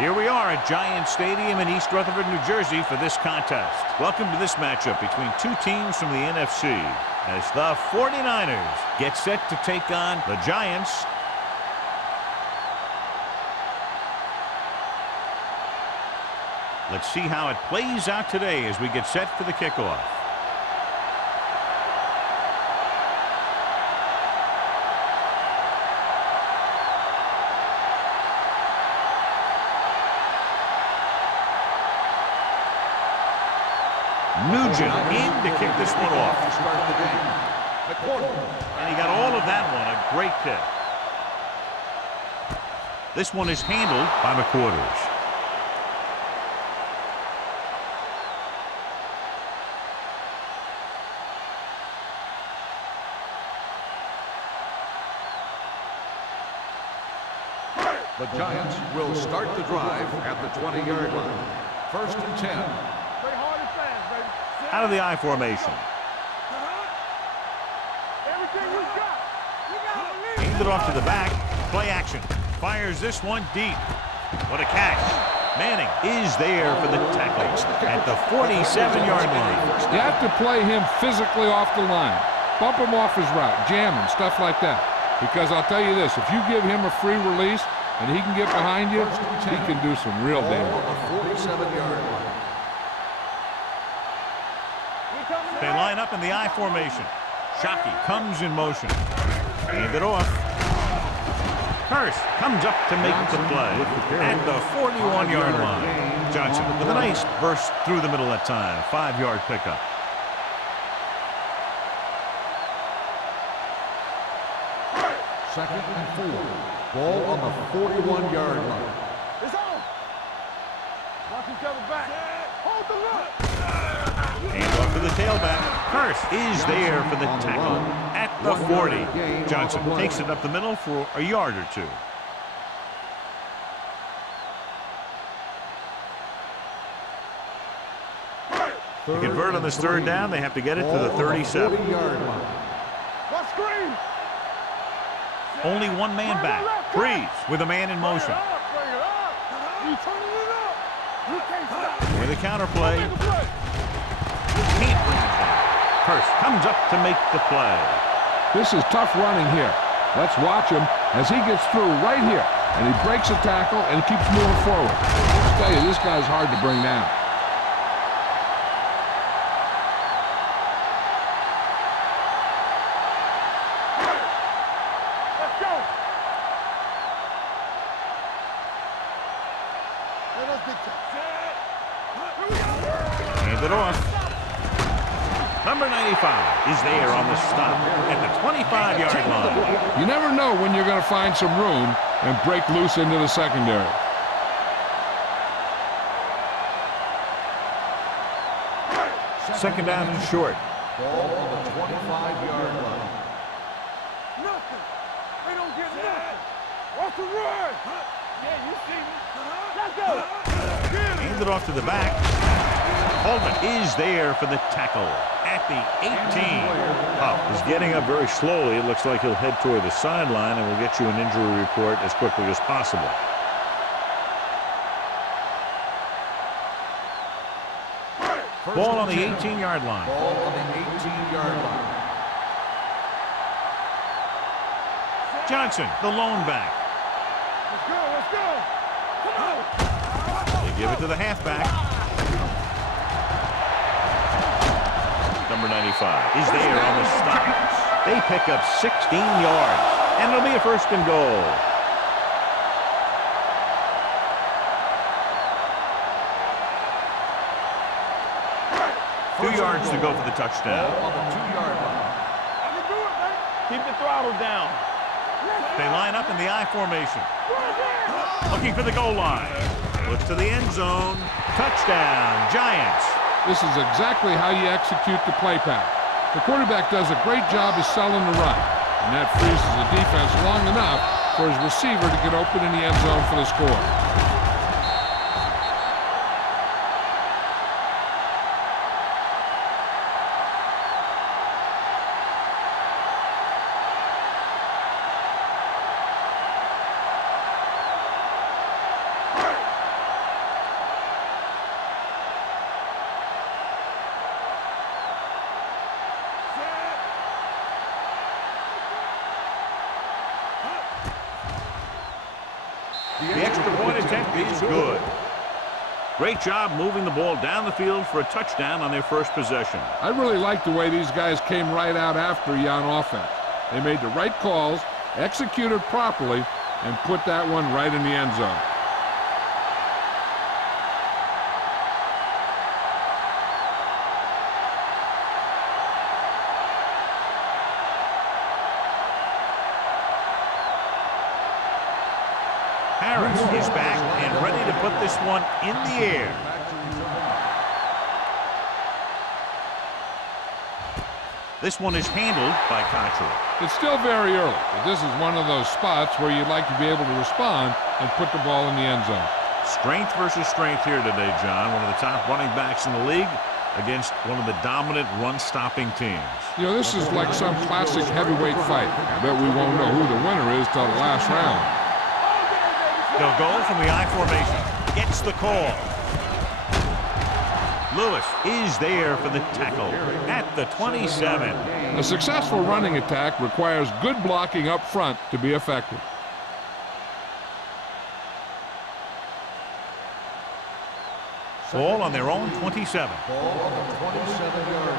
Here we are at Giants Stadium in East Rutherford, New Jersey for this contest. Welcome to this matchup between two teams from the NFC as the 49ers get set to take on the Giants. Let's see how it plays out today as we get set for the kickoff. Nugent in to kick this one off. And he got all of that one. A great kick. This one is handled by McQuarters. The Giants will start the drive at the 20-yard line. 1st and 10. Out of the I formation. Aimed it off to the back. Play action. Fires this one deep. What a catch. Manning is there for the tackle at the 47-yard line. You have to play him physically off the line. Bump him off his route. Jam him. Stuff like that. Because I'll tell you this. If you give him a free release and he can get behind you, he can do some real damage. 47-yard line. They line up in the I formation. Shockey comes in motion. Hand it off. Curse comes up to make the play at the 41-yard line. Johnson with a nice burst through the middle that time. 5-yard pickup. Second and 4. Ball on the 41-yard line. It's on. Watch each other back. Hold the look. Hand off to the tailback. Curse is there for the tackle at the 40. Johnson takes it up the middle for a yard or two. To convert on this 3rd down, they have to get it to the 37. Only one man back. Freeze with a man in motion. With a counterplay. Can't bring it down. Curse comes up to make the play. This is tough running here. Let's watch him as he gets through right here. And he breaks a tackle and keeps moving forward. I'll tell you, this guy's hard to bring down. Let's go. Hand it off. Number 95 is there on the stop at the 25-yard line. You never know when you're going to find some room and break loose into the secondary. Second down and short. Ball on the 25-yard line. Nothing. They don't get nothing. Watch the run. Yeah, you see me. Let's go. Hand it off to the back. Holman is there for the tackle at the 18. Huff is getting up very slowly. It looks like he'll head toward the sideline, and we'll get you an injury report as quickly as possible. Ball on the 18-yard line. Ball on the 18-yard line. Johnson, the lone back. Let's go. Let's go. Come on. They give it to the halfback. Number 95 is there on the stop. They pick up 16 yards, and it'll be a 1st and goal. Two yards to go for the touchdown. Ball on the 2-yard line. I can do it, man. Keep the throttle down. They line up in the I formation. Looking for the goal line. Looks to the end zone. Touchdown, Giants. This is exactly how you execute the play pattern. The quarterback does a great job of selling the run, and that freezes the defense long enough for his receiver to get open in the end zone for the score. The extra point attempt is good. Great job moving the ball down the field for a touchdown on their first possession. I really like the way these guys came right out after you on offense. They made the right calls, executed properly, and put that one right in the end zone. Harris is back and ready to put this one in the air. This one is handled by Contra. It's still very early, but this is one of those spots where you'd like to be able to respond and put the ball in the end zone. Strength versus strength here today, John. One of the top running backs in the league against one of the dominant run-stopping teams. You know, this is like some classic heavyweight fight. I bet we won't know who the winner is till the last round. They'll go from the I formation. Gets the call. Lewis is there for the tackle at the 27. A successful running attack requires good blocking up front to be effective. Ball on their own 27. Ball on the 27-yard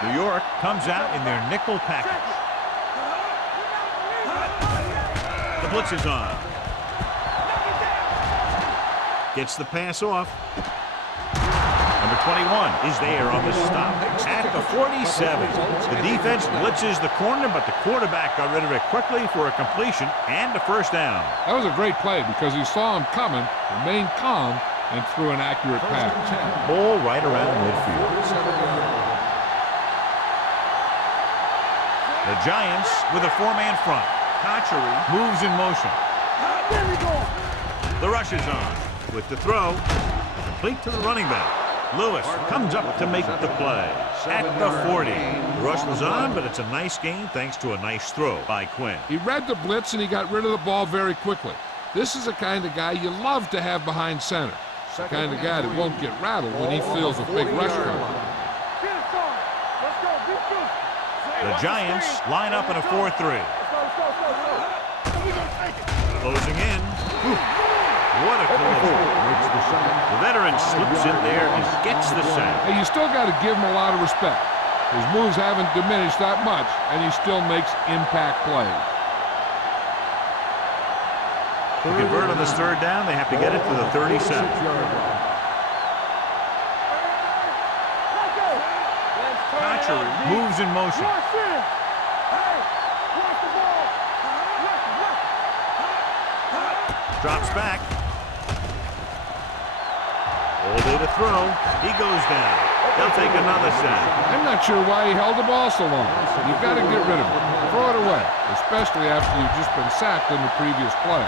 line. New York comes out in their nickel package. The blitz is on. Gets the pass off. Number 21 is there on the stop at the 47. The defense blitzes the corner, but the quarterback got rid of it quickly for a completion and a first down. That was a great play because he saw him coming, remained calm, and threw an accurate pass. Ball right around midfield. The Giants with a four-man front. Hatchery moves in motion. The rush is on. With the throw, complete to the running back. Lewis comes up to make the play at the 40. The rush was on, but it's a nice gain thanks to a nice throw by Quinn. He read the blitz and he got rid of the ball very quickly. This is the kind of guy you love to have behind center. The kind of guy that won't get rattled when he feels a big rush coming. The Giants line up in a 4-3. Closing in. What a collision. The veteran slips in there and gets the sack. Hey, you still got to give him a lot of respect. His moves haven't diminished that much, and he still makes impact plays. To convert on this third down, they have to get it to the 37. Hatchery moves in motion. Drops back. All day to throw. He goes down. They'll take another sack. I'm not sure why he held the ball so long. You've got to get rid of it. Throw it away, especially after you've just been sacked in the previous play.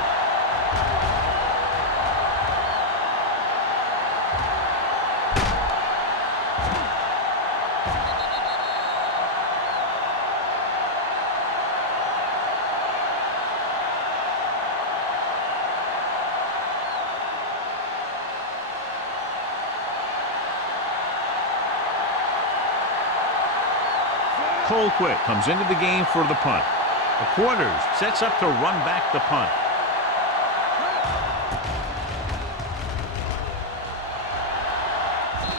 Colquitt comes into the game for the punt. The Quarters sets up to run back the punt.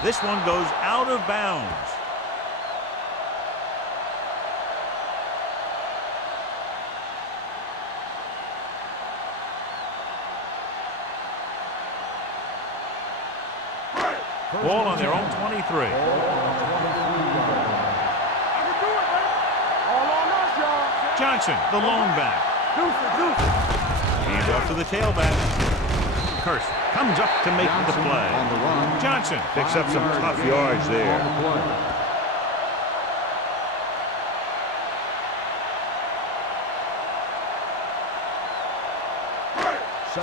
This one goes out of bounds. Ball on their own 23. Johnson, the lone back. Hands off to the tailback. Curse comes up to make the play. Johnson picks up some tough yards there.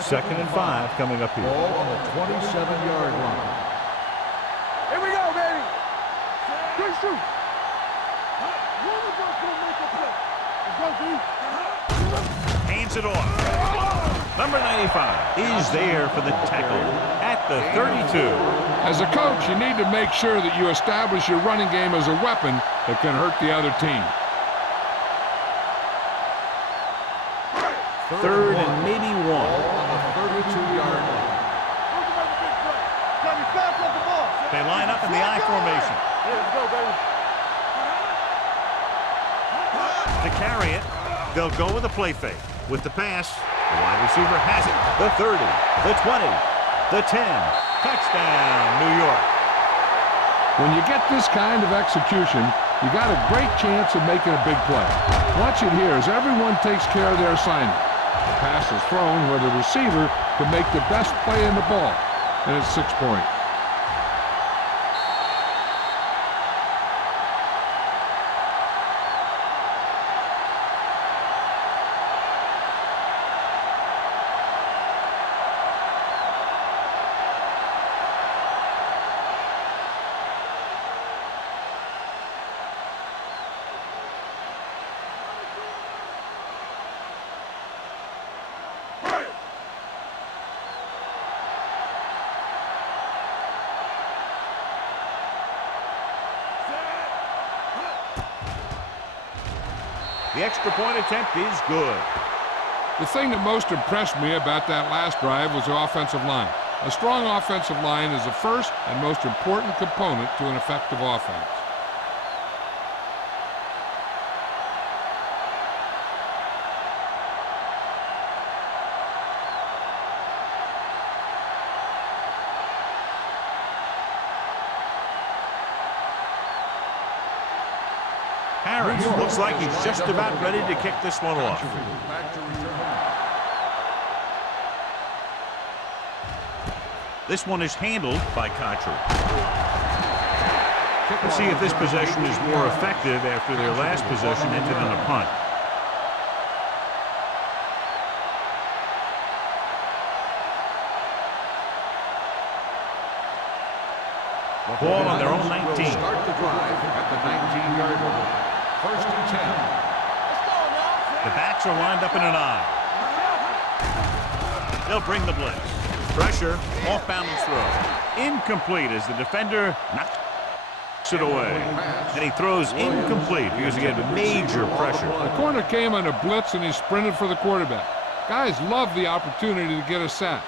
Second and 5 coming up here. Ball on the 27-yard line. Here we go, baby. Good shoot. Hands it off. Number 95 is there for the tackle at the 32. As a coach, you need to make sure that you establish your running game as a weapon that can hurt the other team. Third and maybe Ball one. on the 32-yard line. They line up in the I formation. Let's go, baby. To carry it, they'll go with a play fake. With the pass, the wide receiver has it. The 30, the 20, the 10. Touchdown, New York. When you get this kind of execution, you got a great chance of making a big play. Watch it here as everyone takes care of their assignment. The pass is thrown where the receiver can make the best play in the ball, and it's 6 points. The extra point attempt is good. The thing that most impressed me about that last drive was the offensive line. A strong offensive line is the first and most important component to an effective offense. Harris looks like he's just about ready to kick this one off. Back to return. This one is handled by Contry. Let's see if this possession is more effective after their last possession ended in a punt. Ball on their own 19. Will start the drive at the 19-yard line. First and 10. The backs are lined up in an I. They'll bring the blitz. Pressure, off balance throw. Incomplete as the defender knocks it away. And he throws incomplete because he had major pressure. The corner came on a blitz and he sprinted for the quarterback. Guys love the opportunity to get a sack.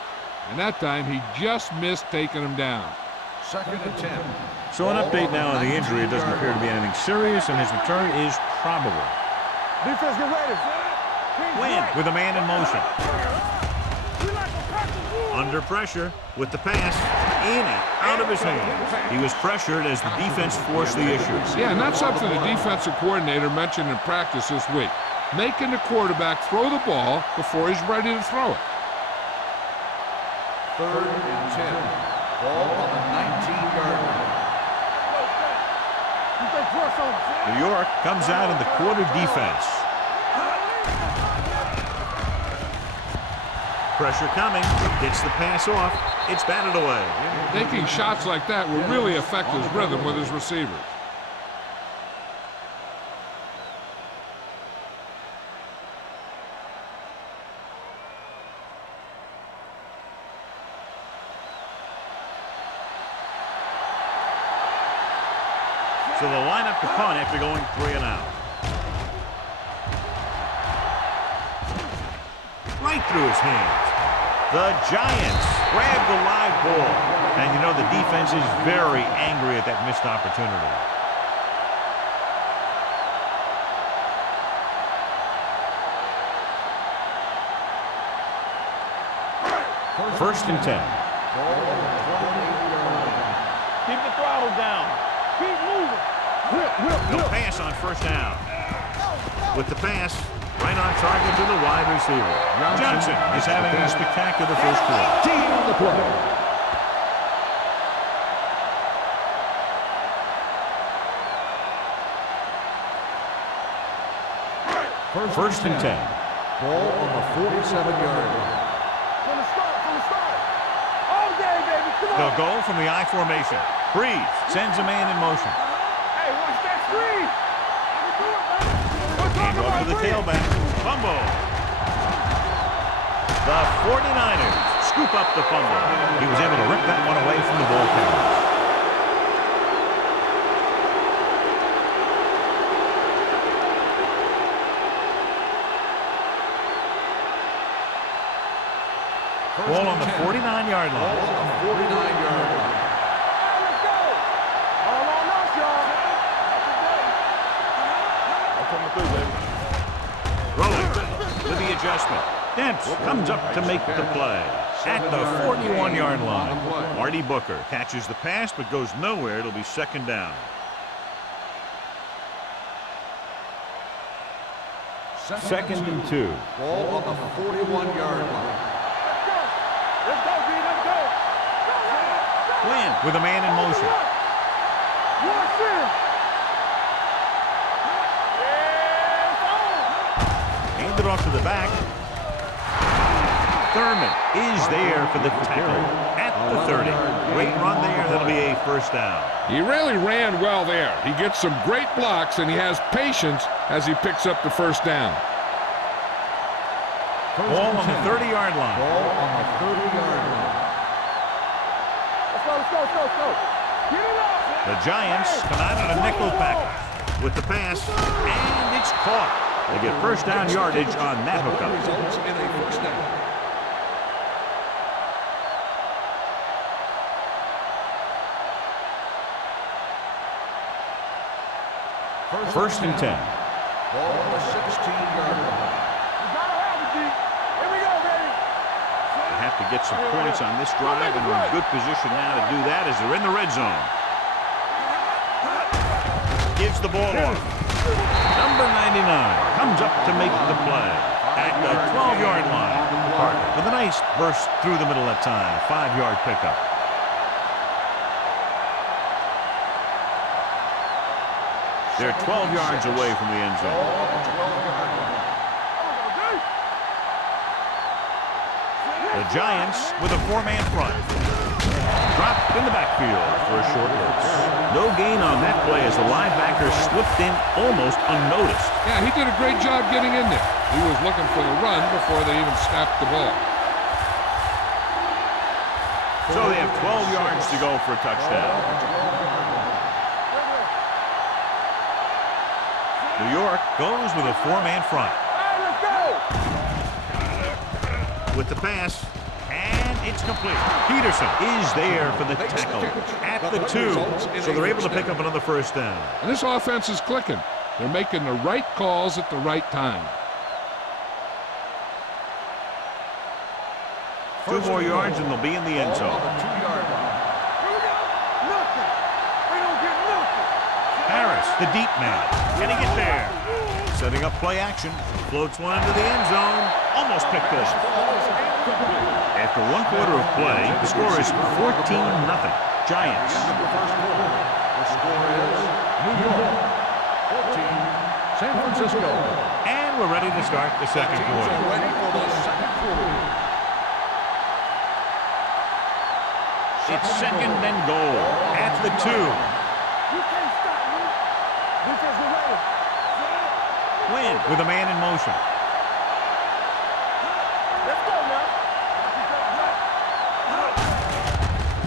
And that time he just missed taking him down. Second and 10. So an update now on the injury. It doesn't appear to be anything serious, and his return is probable. Defense, get ready. Win with a man in motion. Under pressure with the pass in and out of his hands. He was pressured as the defense forced the issue. Yeah, and that's something the defensive coordinator mentioned in practice this week. Making the quarterback throw the ball before he's ready to throw it. Third and 10. Ball on the 19-yard line. New York comes out in the quarter defense. Pressure coming, gets the pass off, it's batted away. Taking shots like that will really affect his rhythm with his receivers. So they'll line up to punt after going 3 and out. Right through his hands. The Giants grab the live ball. And you know the defense is very angry at that missed opportunity. First and 10. Keep the throttle down. Keep moving. They'll pass on first down. With the pass, right on target to the wide receiver. Johnson is having a spectacular first quarter. Team on the play. First and 10. Ball on the 47-yard line. From the start. All day, baby. Come on. They'll go from the I formation. Breeze sends a man in motion. Hey, watch that screen. Hand off to the tailback. Fumble. The 49ers scoop up the fumble. He was able to rip that one away from the ball carrier. 49-yard Ball line. on the 49-yard line. Let's go. All on us, y'all. I'm coming through, baby. Rolling with the adjustment. Demps comes up to make the play at the 41-yard line. Marty Booker catches the pass but goes nowhere. It'll be second down. Second and 2. Ball on the 41-yard line. Let's go, B. Let's go. Quinn with a man in motion. Watch him. Handed off to the back. Thurman is there for the tackle at the 30. Great run there. That'll be a first down. He really ran well there. He gets some great blocks, and he has patience as he picks up the first down. Ball on the 30-yard line. Ball on the 30-yard line. Let's go, let's go, let's go, let's go. Get it up. The Giants come out on a nickel pack with the pass, and it's caught. They get first down yardage on that hookup. Results in a first down. First and 10. Ball on the 16-yard line. You gotta have it, G. Here we go, baby. They have to get some points on this drive, and they're in good position now to do that as they're in the red zone. Gives the ball off. Number 99 comes up to make the play at the 12-yard line. Parker with a nice burst through the middle that time. 5-yard pickup. They're 12 yards away from the end zone. The Giants with a 4-man front. Dropped in the backfield for a short loss. No gain on that play as the linebacker slipped in almost unnoticed. Yeah, he did a great job getting in there. He was looking for the run before they even snapped the ball. So they have 12 yards to go for a touchdown. New York goes with a 4-man front. All right, let's go. With the pass, and it's complete. Peterson is there for the tackle at the 2, so they're able to pick up another first down. And this offense is clicking. They're making the right calls at the right time. 2 more yards and they'll be in the end zone. Here we go. Nothing. We don't get nothing. Harris, the deep man. Can he get there? Setting up play action. Floats one into the end zone. Almost picked off. After 1 quarter of play, the score is 14-0. Giants. The score is New York 14, San Francisco. And we're ready to start the second Teams quarter. are ready for the second quarter. It's second and goal at the 2. You can't stop me. Defense, get ready. Quinn with a man in motion. Let's go now.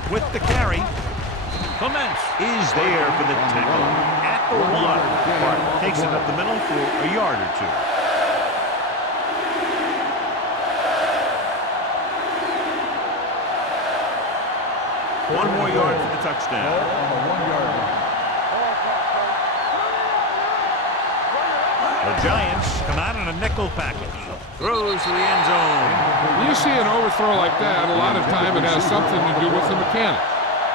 With the carry, Clements is there for the tackle at the 1. Park takes it up the middle for a yard or 2. One more yard for the touchdown. On the 1-yard line. The Giants come out in a nickel package. Throws to the end zone. When you see an overthrow like that, a lot of time it has something to do with the mechanics.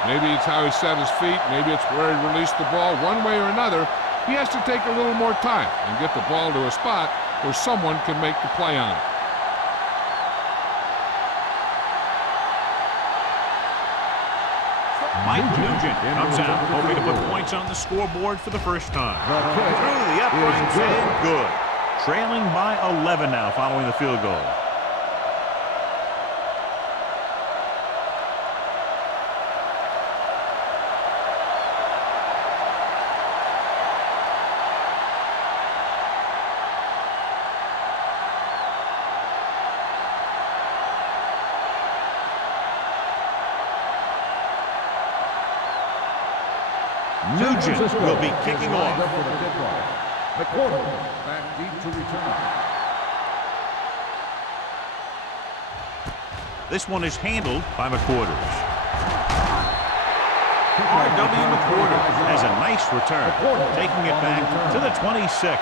Maybe it's how he set his feet. Maybe it's where he released the ball. One way or another, he has to take a little more time and get the ball to a spot where someone can make the play on it. Mike Nugent comes out, hoping to put points on the scoreboard for the first time. Through the uprights and good. Trailing by 11 now following the field goal. Nugent will be kicking off. McCormick back deep to return. This one is handled by McQuarters. R.W. McQuarters has a nice return, taking it back to the 26.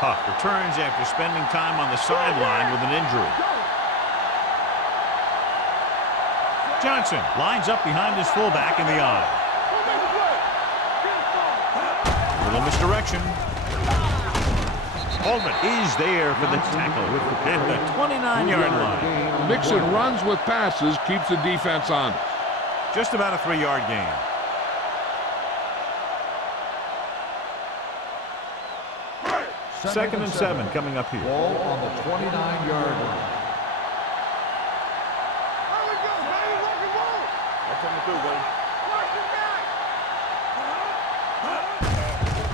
Huff returns after spending time on the sideline with an injury. Johnson lines up behind his fullback in the eye. Little misdirection. Holman is there for the tackle at the 29-yard line. Mixing runs with passes keeps the defense honest. Just about a 3-yard gain. Second and 7 coming up here. Ball on the 29-yard line.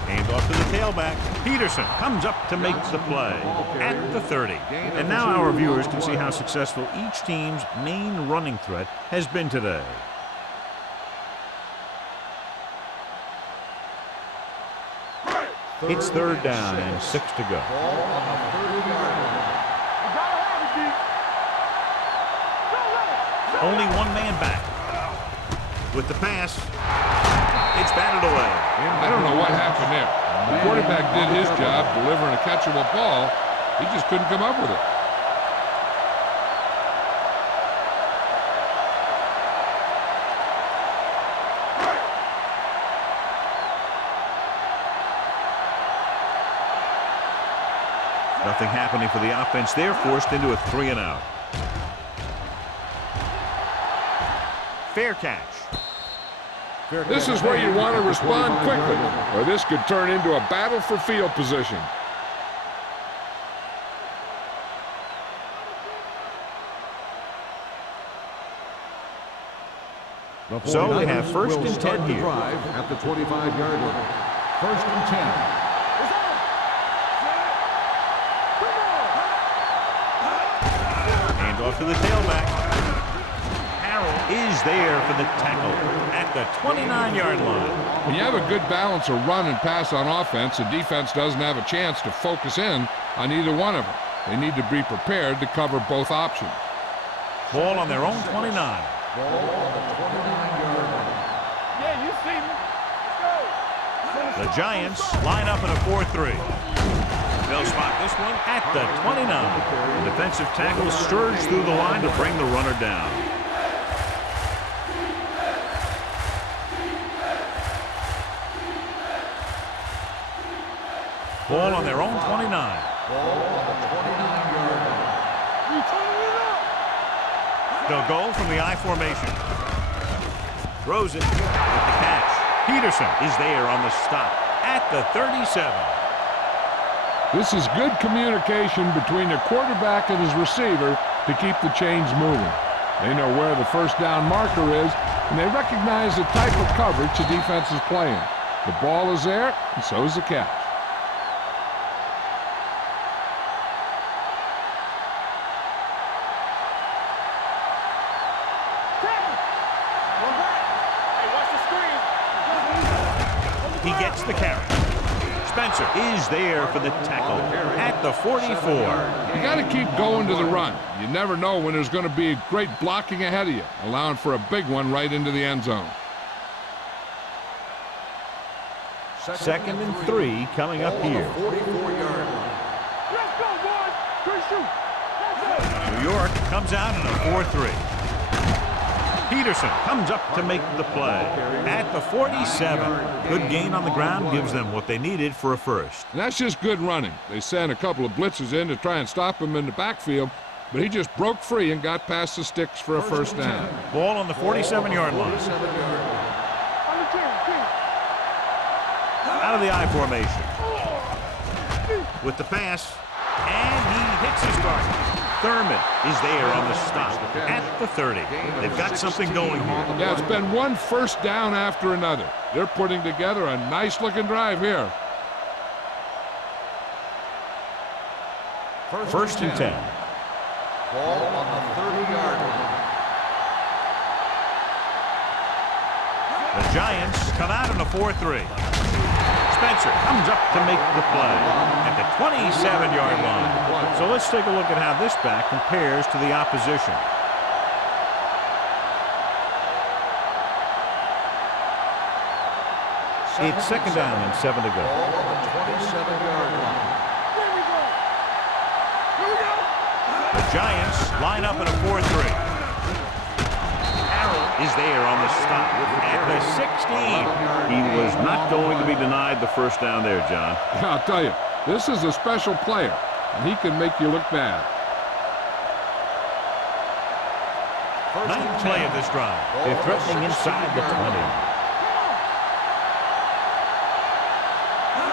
Hand off to the tailback. Peterson comes up to make the play at the 30. And now our viewers can see how successful each team's main running threat has been today. It's third down and 6 to go. Only one man back. With the pass, it's batted away. I don't know what happened there. The quarterback did his job delivering a catchable ball. He just couldn't come up with it. Nothing happening for the offense. They're forced into a 3-and-out. Fair catch. This is where you want to respond quickly, or this could turn into a battle for field position. So they have first and 10 here. At the 25-yard line. First and 10. Off to the tailback. Harrell is there for the tackle at the 29-yard line. When you have a good balance of run and pass on offense, the defense doesn't have a chance to focus in on either one of them. They need to be prepared to cover both options. Ball on their own 29. Ball on the 29-yard line. Yeah, you see me. The Giants line up in a 4-3. They'll spot this one at the 29. The defensive tackle surged through the line to bring the runner down. Ball on their own 29. Ball on the 29-yard line. They'll go from the I formation. Throws it with the catch. Peterson is there on the stop at the 37. This is good communication between the quarterback and his receiver to keep the chains moving. They know where the first down marker is, and they recognize the type of coverage the defense is playing. The ball is there, and so is the catch. He gets the carry. Spencer is there for the tackle at the 44. You got to keep going to the run. You never know when there's going to be great blocking ahead of you, allowing for a big one right into the end zone. Second and 3 coming up here. 44-yard line. Let's go, boys. Good shoot. New York comes out in a 4-3. Peterson comes up to make the play at the 47. Good gain on the ground gives them what they needed for a first. And that's just good running. They sent a couple of blitzes in to try and stop him in the backfield, but he just broke free and got past the sticks for a first down. Ball on the 47-yard line. Out of the I formation. With the pass, and he hits his target. Thurman is there on the stop at the 30. They've got something going here. Yeah, it's been one first down after another. They're putting together a nice-looking drive here. First and 10. Ball on the 30-yard line. The Giants come out in a 4-3. Spencer comes up to make the play at the 27-yard line. So let's take a look at how this back compares to the opposition. It's second down and 7 to go. Ball on the 27-yard line. Here we go. Here we go. The Giants line up in a 4-3. Harrell is there on the stop at the 16. He was not going to be denied the first down there, John. Yeah, I'll tell you, this is a special player, and he can make you look bad. Ninth play of this drive. They're threatening inside the 20.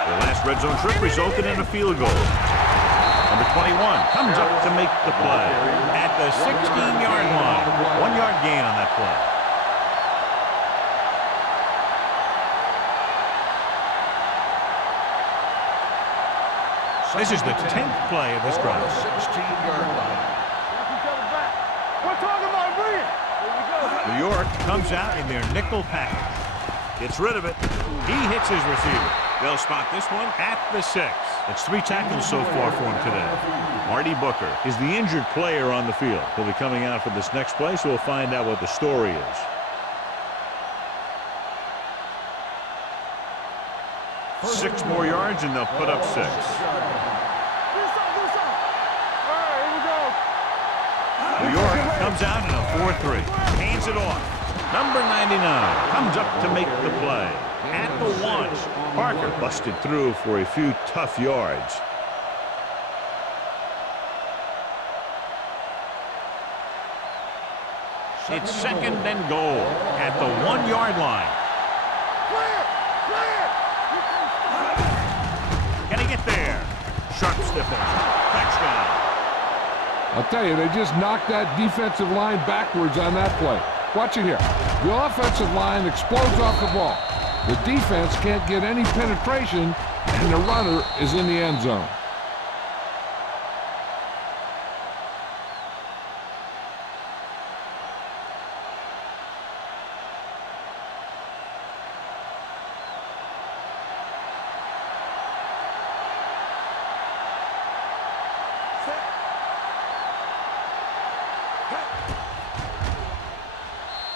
The last red zone trip resulted in a field goal. Number 21 comes up to make the play at the 16-yard line. 1 yard gain on that play. This is the 10th play of this drive. 16-yard line. Watch each other back. We're talking about bringing. Here we go. New York comes out in their nickel package. Gets rid of it. He hits his receiver. They'll spot this one at the 6. That's 3 tackles so far for him today. Marty Booker is the injured player on the field. He'll be coming out for this next play, so we'll find out what the story is. Six more yards, and they'll put up 6. Do something, do something. All right, here we go. New York comes out in a 4-3. Hands it off. Number 99 comes up to make the play at the 1. Parker busted through for a few tough yards. It's second and goal at the 1 yard line. Clear, clear. Can he get there? Sharp stiffness. Touchdown. I'll tell you, they just knocked that defensive line backwards on that play. Watch it here. The offensive line explodes off the ball. The defense can't get any penetration, and the runner is in the end zone.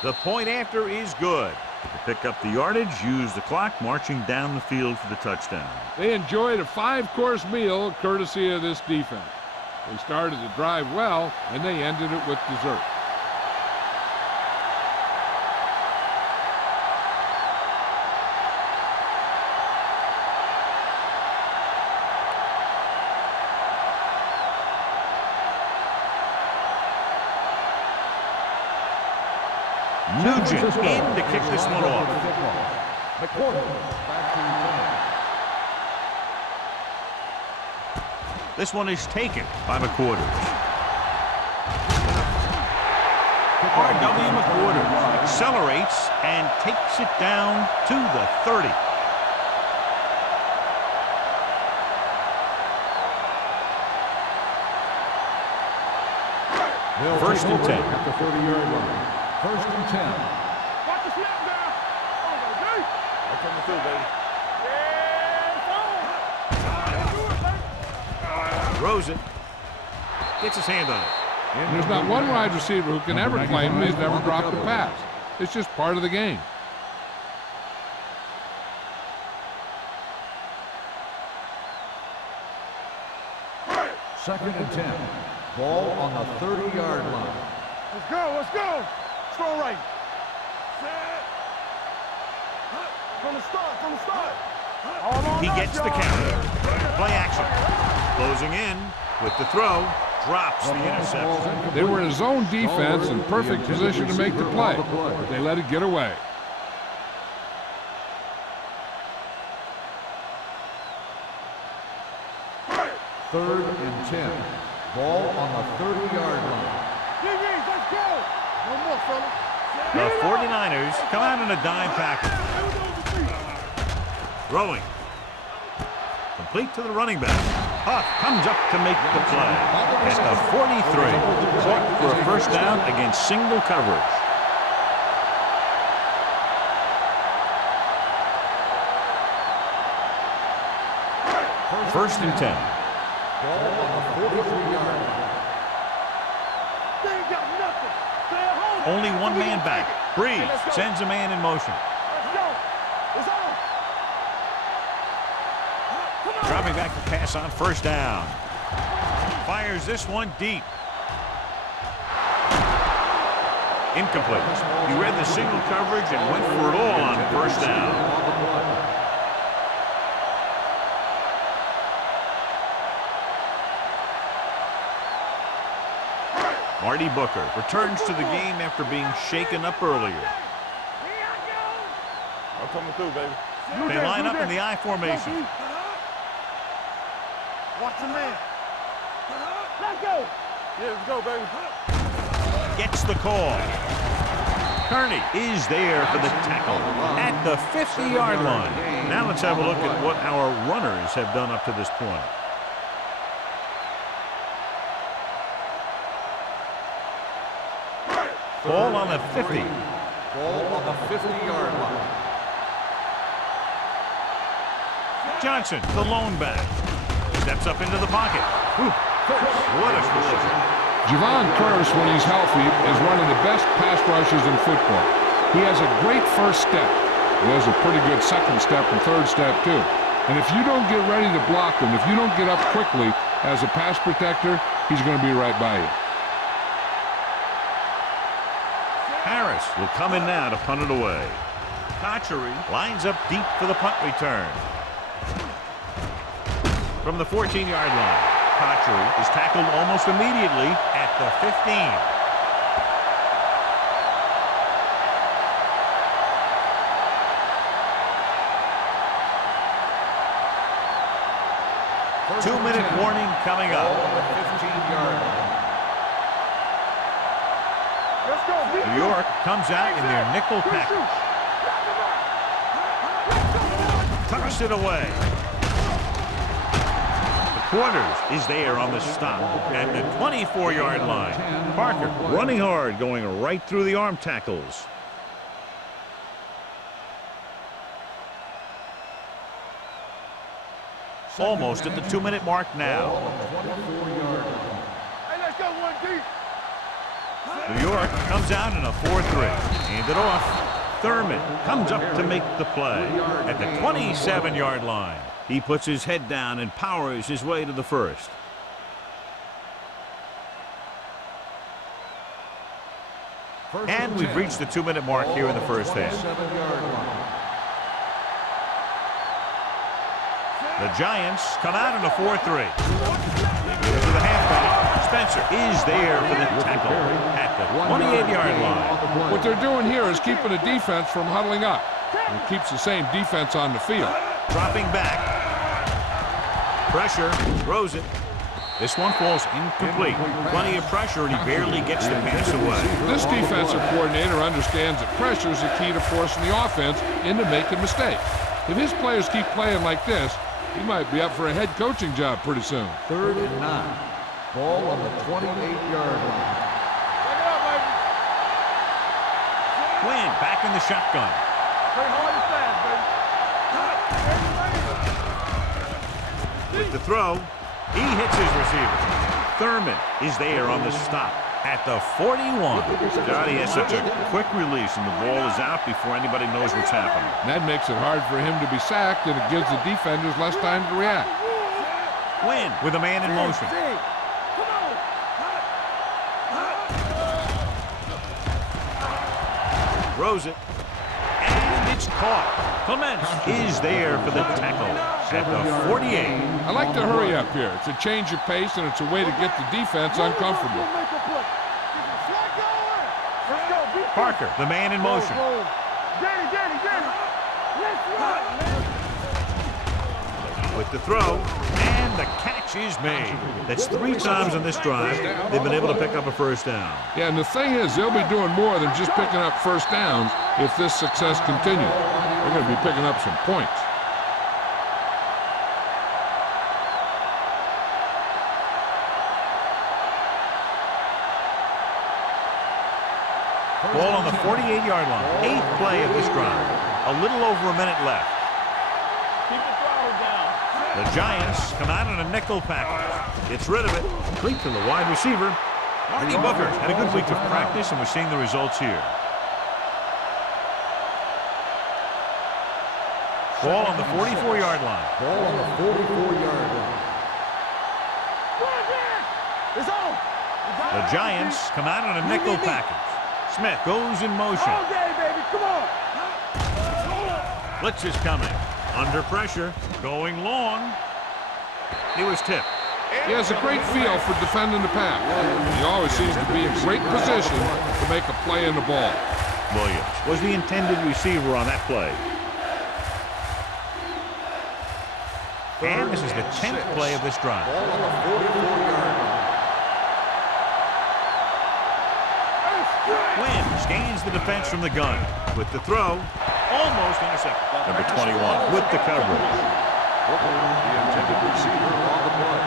The point after is good. To pick up the yardage, use the clock, marching down the field for the touchdown. They enjoyed a 5-course meal courtesy of this defense. They started the drive well, and they ended it with dessert. Nugent in to kick this one off. This one is taken by McQuarters. R.W. McQuarters accelerates and takes it down to the 30. First and 10. At the 30-yard line. First and 10. Watch the snap now. Oh, baby. Up on the field, baby. Yeah, Throws it. Gets his hand on it. And there's not one wide receiver who can ever claim he's never dropped a pass. It's just part of the game. Second and 10. Ball on the 30-yard line. Let's go, let's go. Throw right. From the start, from the start. All on He us, gets the y'all. counter. Play action. Closing in with the throw. Drops the interception. They were in a zone defense in perfect position to make the play, but they let it get away. Third and 10. Ball on the 30-yard line. DBs, let's go. No more, fella. The 49ers come out in a dime package. Throwing. Complete to the running back. Huff comes up to make the play at the 43. Caught for a first down against single coverage. First and 10. Ball on the 43-yard line. They ain't got nothing. Stay at home. Only one man back. Breeze sends a man in motion. Let's go. It's on. Come on. Dropping back to pass on first down. Fires this one deep. Incomplete. He read the single coverage and went for it all on first down. Marty Booker returns to the game after being shaken up earlier. I'm coming through, baby. They line up in the I formation. Watch the man. Let's go. Yeah, let's go, baby. Gets the call. Kearney is there for the tackle at the 50-yard line. Now let's have a look at what our runners have done up to this point. Ball on the 50. Ball on the 50-yard line. Johnson, the lone back. Steps up into the pocket. Ooh, what a collision. Javon Curse, when he's healthy, is one of the best pass rushers in football. He has a great first step. He has a pretty good second step and third step, too. And if you don't get ready to block him, if you don't get up quickly as a pass protector, he's going to be right by you. Harris will come in now to punt it away. Kochery lines up deep for the punt return. From the 14-yard line, Kochery is tackled almost immediately at the 15. First 2-minute and 10. warning coming Ball up. on the 15-yard line. Let's go. New York comes out in their nickel package. Tucks it away. Quarters is there on the stop at the 24-yard line. Parker running hard, going right through the arm tackles. Almost at the 2-minute mark now. Hey, let's go, 1D. New York comes out in a 4-3. Hand it off. Thurman comes up to make the play at the 27-yard line. He puts his head down and powers his way to the first. And we've reached the 2-minute mark here in the first half. The Giants come out in a 4-3. They give it to the halfback. Spencer is there for the tackle at the 28-yard line. What they're doing here is keeping the defense from huddling up. It keeps the same defense on the field. Dropping back. Pressure. Throws it. This one falls incomplete. Plenty of pressure, and he barely gets the pass away. This defensive coordinator understands that pressure is the key to forcing the offense into making mistakes. If his players keep playing like this, he might be up for a head coaching job pretty soon. 3rd and 9. Ball on the 28-yard line. Check it out, baby. Quinn back in the shotgun. Play hard and fast, baby. With the throw, he hits his receiver. Thurman is there on the stop at the 41. God, he has such a quick release, and the ball is out before anybody knows what's happening. And that makes it hard for him to be sacked, and it gives the defenders less time to react. Quinn with a man in motion. Throws it. And it's caught. Clements is there for the tackle at the 48. I like to hurry up here. It's a change of pace, and it's a way to get the defense uncomfortable. Parker, the man in motion. Danny. Let's run. With the throw, and the catch is made. That's 3 times on this drive they've been able to pick up a first down. Yeah, and the thing is, they'll be doing more than just picking up first downs if this success continues. They're going to be picking up some points. Ball on the 48-yard line. 8th play of this drive. A little over a minute left. Keep the throttle down. The Giants come out in a nickel package. Gets rid of it. Complete to the wide receiver. Marty Booker had a good week of practice, and we're seeing the results here. Ball on the 44-yard line. Ball on the 44-yard line. It's on. The Giants come out in a nickel package. Smith goes in motion. All day, baby. Come on. Blitz is coming. Under pressure. Going long. He was tipped. He has a great feel for defending the pass. He always seems to be in great position to make a play in the ball. Williams was the intended receiver on that play. And this is the 10th play of this drive. Ball on the 44-yard line. Wins gains the defense from the gun. With the throw, almost intercepted. Number 21 with the coverage. The intended receiver on the play.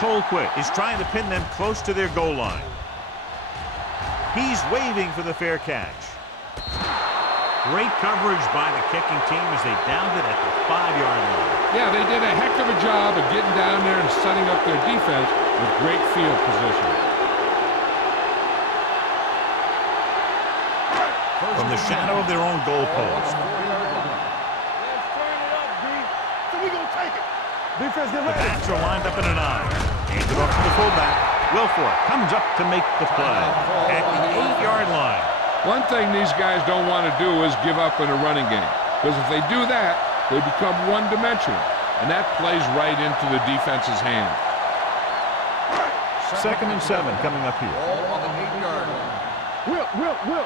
Colquitt is trying to pin them close to their goal line. He's waving for the fair catch. Great coverage by the kicking team as they downed it at the 5-yard line. Yeah, they did a heck of a job of getting down there and setting up their defense with great field position. From the shadow of their own goal post. Let's turn it up, B. So we gonna take it. Defense, get The ready. backs are lined up in an I. Hands it off to the fullback. Wilfork comes up to make the play at the 8-yard line. One thing these guys don't want to do is give up in a running game. Because if they do that, they become one-dimensional. And that plays right into the defense's hand. 2nd and 7 coming up here. Ball on the 8-yard line. Will.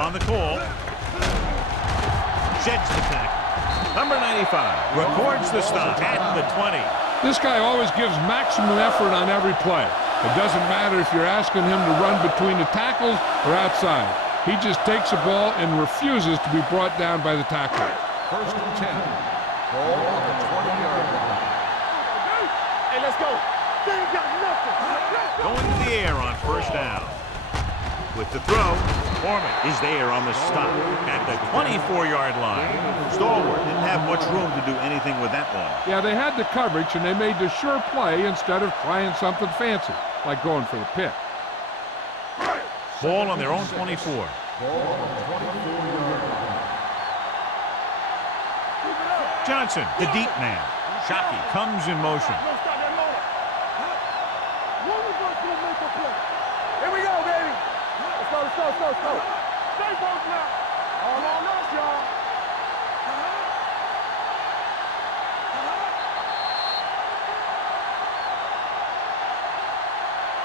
On the call. Sheds the tackle. Number 95 records the stop at the 20. This guy always gives maximum effort on every play. It doesn't matter if you're asking him to run between the tackles or outside. He just takes the ball and refuses to be brought down by the tackler. 1st and 10. Ball on the 20-yard line. Hey, let's go. They ain't got nothing. Going to the air on 1st down. With the throw, Foreman is there on the stop at the 24-yard line. Stalwart didn't have much room to do anything with that one. Yeah, they had the coverage, and they made the sure play instead of trying something fancy, like going for the pick. Ball on their own 24. Ball on the 24-yard line. Johnson, the deep man. Shockey comes in motion. Don't stop that motor. One of us will make a play. Here we go, baby. Let's go. Stay both now. All on us, y'all.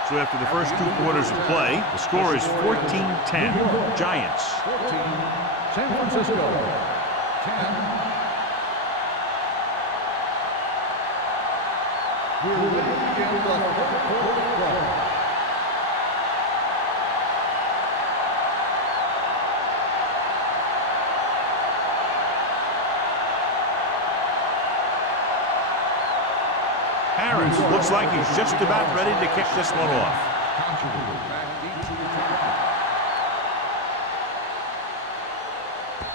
So after the first 2 quarters of play, the score is 14-10. Giants. 14. San Francisco. 10. We're ready to begin the fourth quarter. Harris looks like he's just about ready to kick this one off.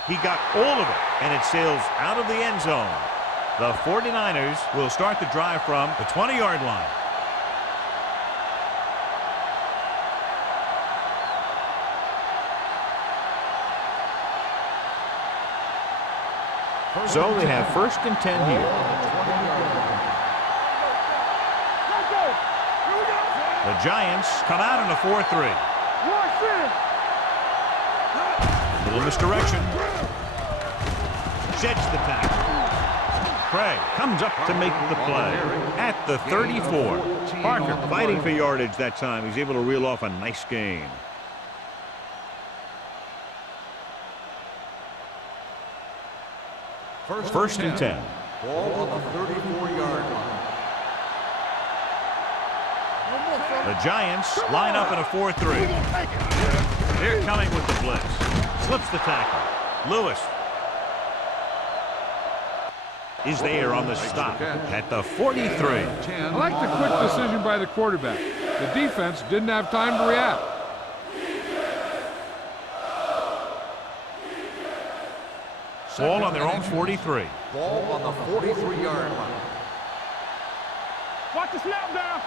He got all of it, and it sails out of the end zone. The 49ers will start the drive from the 20-yard line. So they have 1st and 10 here. The Giants come out in a 4-3. Little misdirection. Sheds the tackle. Craig comes up to make the play at the 34. Parker fighting for yardage that time. He's able to reel off a nice gain. First and 10. Ball on the 34-yard line. The Giants line up in a 4-3. They're coming with the blitz. Slips the tackle. Lewis is there on the stop at the 43. I like the quick decision by the quarterback. The defense didn't have time to react. Ball on their own 43. Ball on the 43-yard line. Watch the snap down.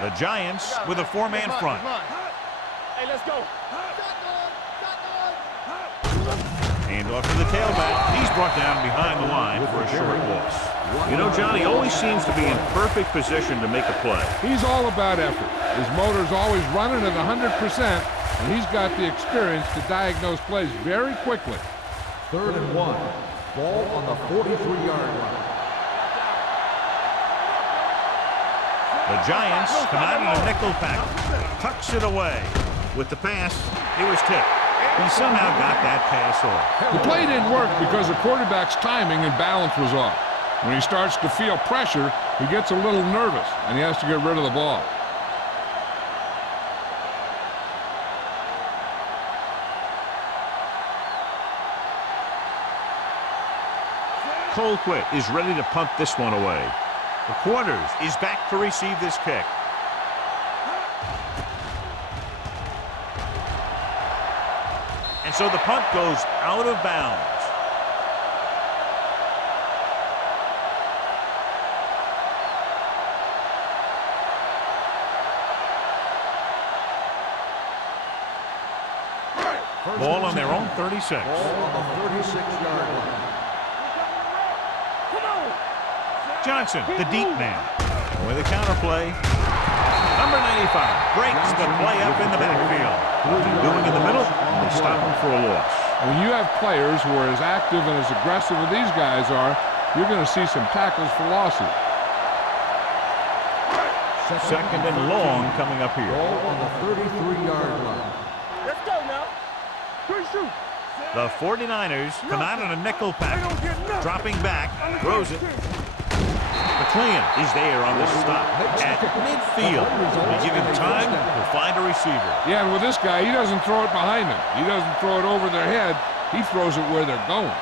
The Giants with a four-man front. Hey, let's go. Hand off to the tailback. He's brought down behind the line for a short loss. You know, John, he always seems to be in perfect position to make a play. He's all about effort. His motor's always running at 100%, and he's got the experience to diagnose plays very quickly. 3rd and 1. Ball on the 43-yard line. The Giants come out in a nickel pack. Tucks it away. With the pass, it was tipped. He somehow got that pass off. The play didn't work because the quarterback's timing and balance was off. When he starts to feel pressure, he gets a little nervous, and he has to get rid of the ball. Colquitt is ready to punt this one away. The Quarters is back to receive this kick. And so the punt goes out of bounds. Ball on their own 36. Ball on the 36-yard line. Johnson, the deep man. With a counter play. Number 95 breaks the play up in the backfield. Doing in the middle, and they stop him for a loss. When you have players who are as active and as aggressive as these guys are, you're going to see some tackles for losses. Second and long coming up here. Ball on the 33-yard line. Let's go now. Shoot. The 49ers come out in a nickel pack. Dropping back, throws it. McLean is there on the stop at midfield. They give him time to find a receiver. Yeah, and with this guy, he doesn't throw it behind them. He doesn't throw it over their head. He throws it where they're going.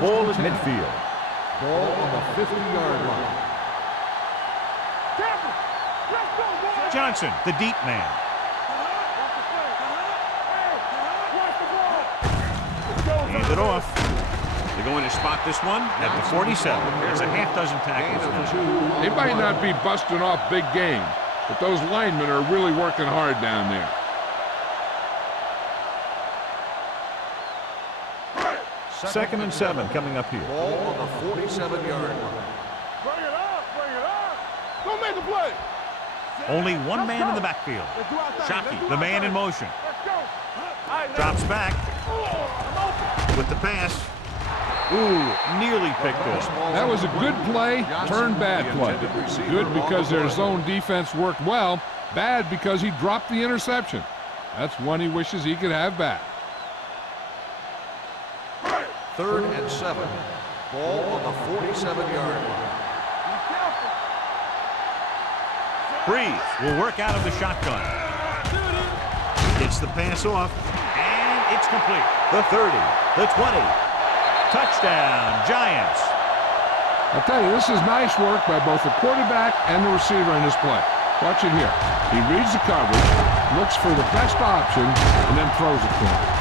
Ball is midfield. Ball on the 50-yard line. Johnson, the deep man. Hand it off. They're going to spot this one at the 47. That's a half dozen tackles now. They might not be busting off big game, but those linemen are really working hard down there. Second and 7 coming up here. Ball on the 47-yard line. Bring it up. Don't make a play. Only one man in the backfield. Shockey, the man in motion. Drops back with the pass. Ooh, nearly picked off. That was a good play, turned bad play. Good because their zone defense worked well, bad because he dropped the interception. That's one he wishes he could have back. 3rd and 7. Ball on the 47-yard line. Breeze will work out of the shotgun. Gets the pass off, and it's complete. The 30, the 20. Touchdown, Giants. I'll tell you, this is nice work by both the quarterback and the receiver in this play. Watch it here. He reads the coverage, looks for the best option, and then throws it to him.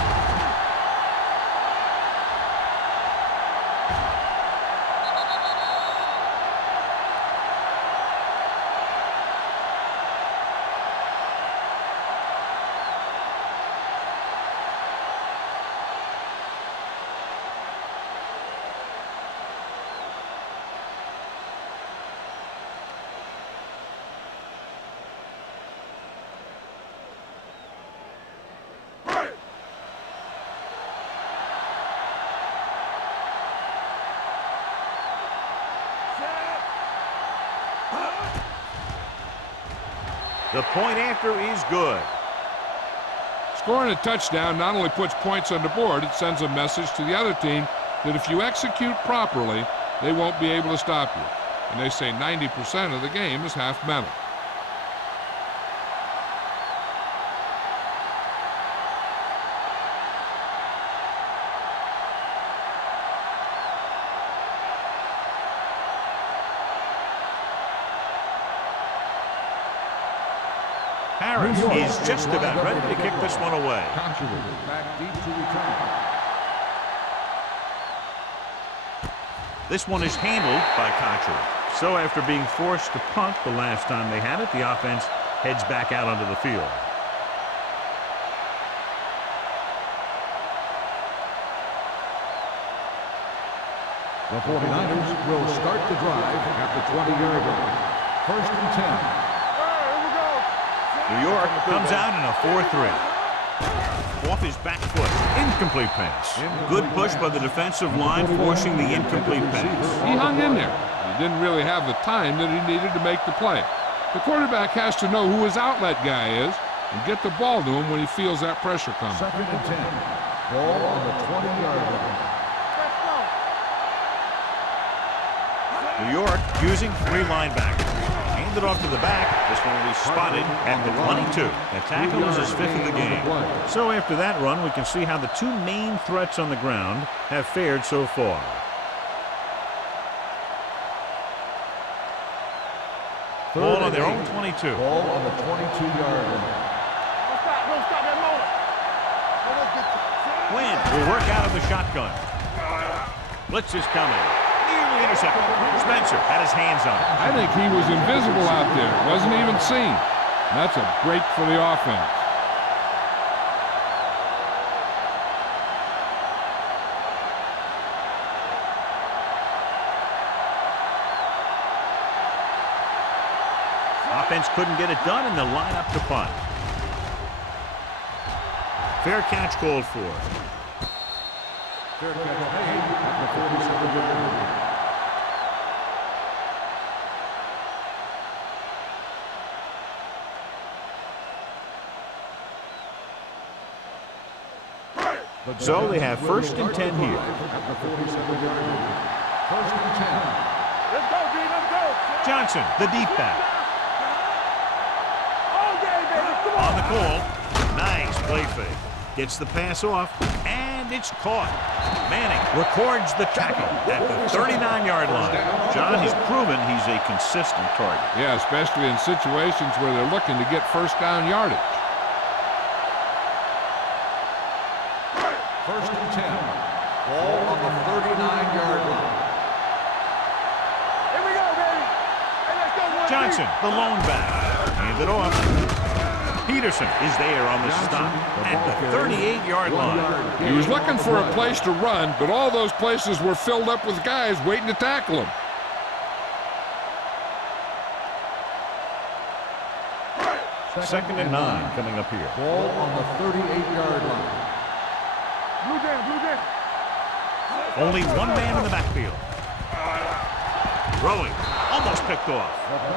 The point after is good. Scoring a touchdown not only puts points on the board, it sends a message to the other team that if you execute properly, they won't be able to stop you. And they say 90% of the game is half mental. Harris is just about ready to kick this one away. Back deep to return. This one is handled by Contra. So after being forced to punt the last time they had it, the offense heads back out onto the field. The 49ers will start the drive at the 20-yard line. 1st and 10. New York comes out in a 4-3. Off his back foot. Incomplete pass. Good push by the defensive line, forcing the incomplete pass. He hung in there. He didn't really have the time that he needed to make the play. The quarterback has to know who his outlet guy is and get the ball to him when he feels that pressure coming. 2nd and 10. Ball on the 20-yard line. New York using 3 linebackers. Handed off to the back. This one will be spotted at the 22. That tackle was his 5th of the game. So after that run, we can see how the 2 main threats on the ground have fared so far. Ball on their own 22. Ball on the 22-yard line. Don't stop that motor. Quinn will work out of the shotgun. Blitz is coming. Nearly intercepted. Spencer had his hands on it. I think he was invisible out there. Wasn't even seen. That's a break for the offense. Offense couldn't get it done, and they'll line up to punt. Fair catch called for. Fair catch made at the 47-yard line. So they have 1st and 10 here. At the 47-yard line. 1st and 10. Let's go, D. Let's go. Johnson, the deep back. All day, baby. Come on. On the call. Nice play fake. Gets the pass off, and it's caught. Manning records the tackle at the 39-yard line. John, he's proven he's a consistent target. Yeah, especially in situations where they're looking to get 1st down yardage. 1st and 10. Ball on the 39-yard line. Here we go, baby. Hey, let's go. Johnson, the lone back. Hand it off. Peterson is there on the stop at the 38-yard line. He was looking for a place to run, but all those places were filled up with guys waiting to tackle him. Second and 9 coming up here. Ball on the 38-yard line. Blue Jays, Blue Jays. Only one man in the backfield. Throwing. Almost picked off.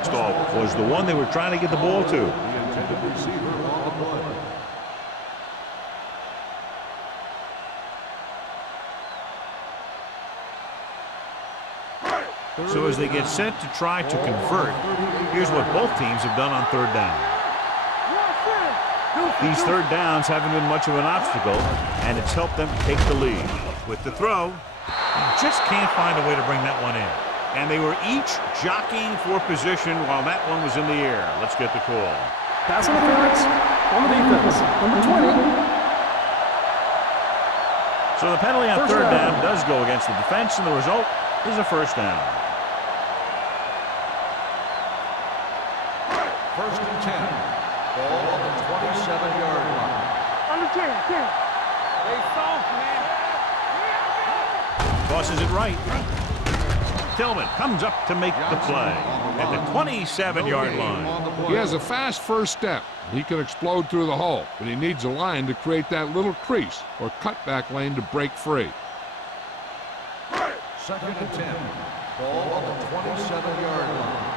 Stall was the one they were trying to get the ball to. The intended receiver on the play. So as they get set to try to convert, here's what both teams have done on 3rd down. These 3rd downs haven't been much of an obstacle, and it's helped them take the lead. With the throw, just can't find a way to bring that one in. And they were each jockeying for position while that one was in the air. Let's get the call. Pass interference on the defense, number 20. So the penalty on 3rd down does go against the defense, and the result is a 1st down. 1st and 10. Ball on the 27-yard line. Under 10, 10. They soft, man. Tosses it right. Tillman comes up to make the play at the 27-yard line. He has a fast 1st step. He can explode through the hole, but he needs a line to create that little crease or cutback lane to break free. 2nd and 10. Ball on the 27-yard line.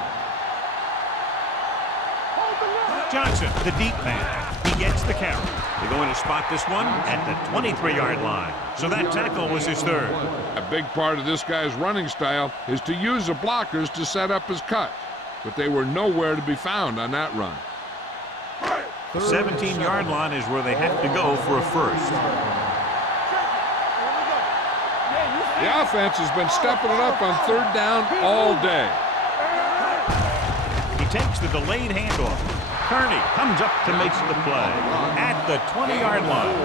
Johnson, the deep man. He gets the carry. They're going to spot this one at the 23-yard line. So that tackle was his 3rd. A big part of this guy's running style is to use the blockers to set up his cut, but they were nowhere to be found on that run. The 17-yard line is where they have to go for a 1st. The offense has been stepping it up on 3rd down all day. He takes the delayed handoff. Kearney comes up to make the play at the 20-yard line.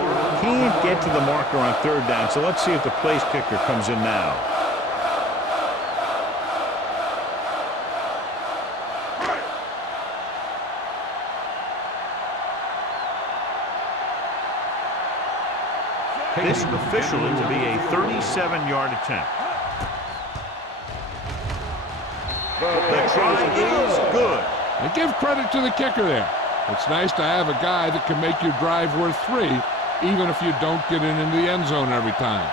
Can't get to the marker on third down, so let's see if the place kicker comes in now. This officially will be a 37-yard attempt. The try is good. And give credit to the kicker there. It's nice to have a guy that can make your drive worth 3, even if you don't get it into the end zone every time.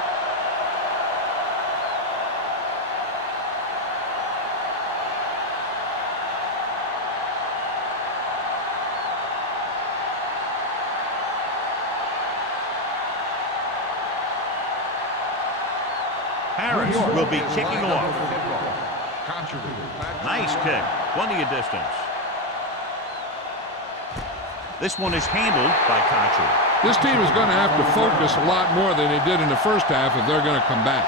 Harris will be kicking off. Nice kick. Plenty of distance. This one is handled by Kocher. This team is going to have to focus a lot more than they did in the first half if they're going to come back.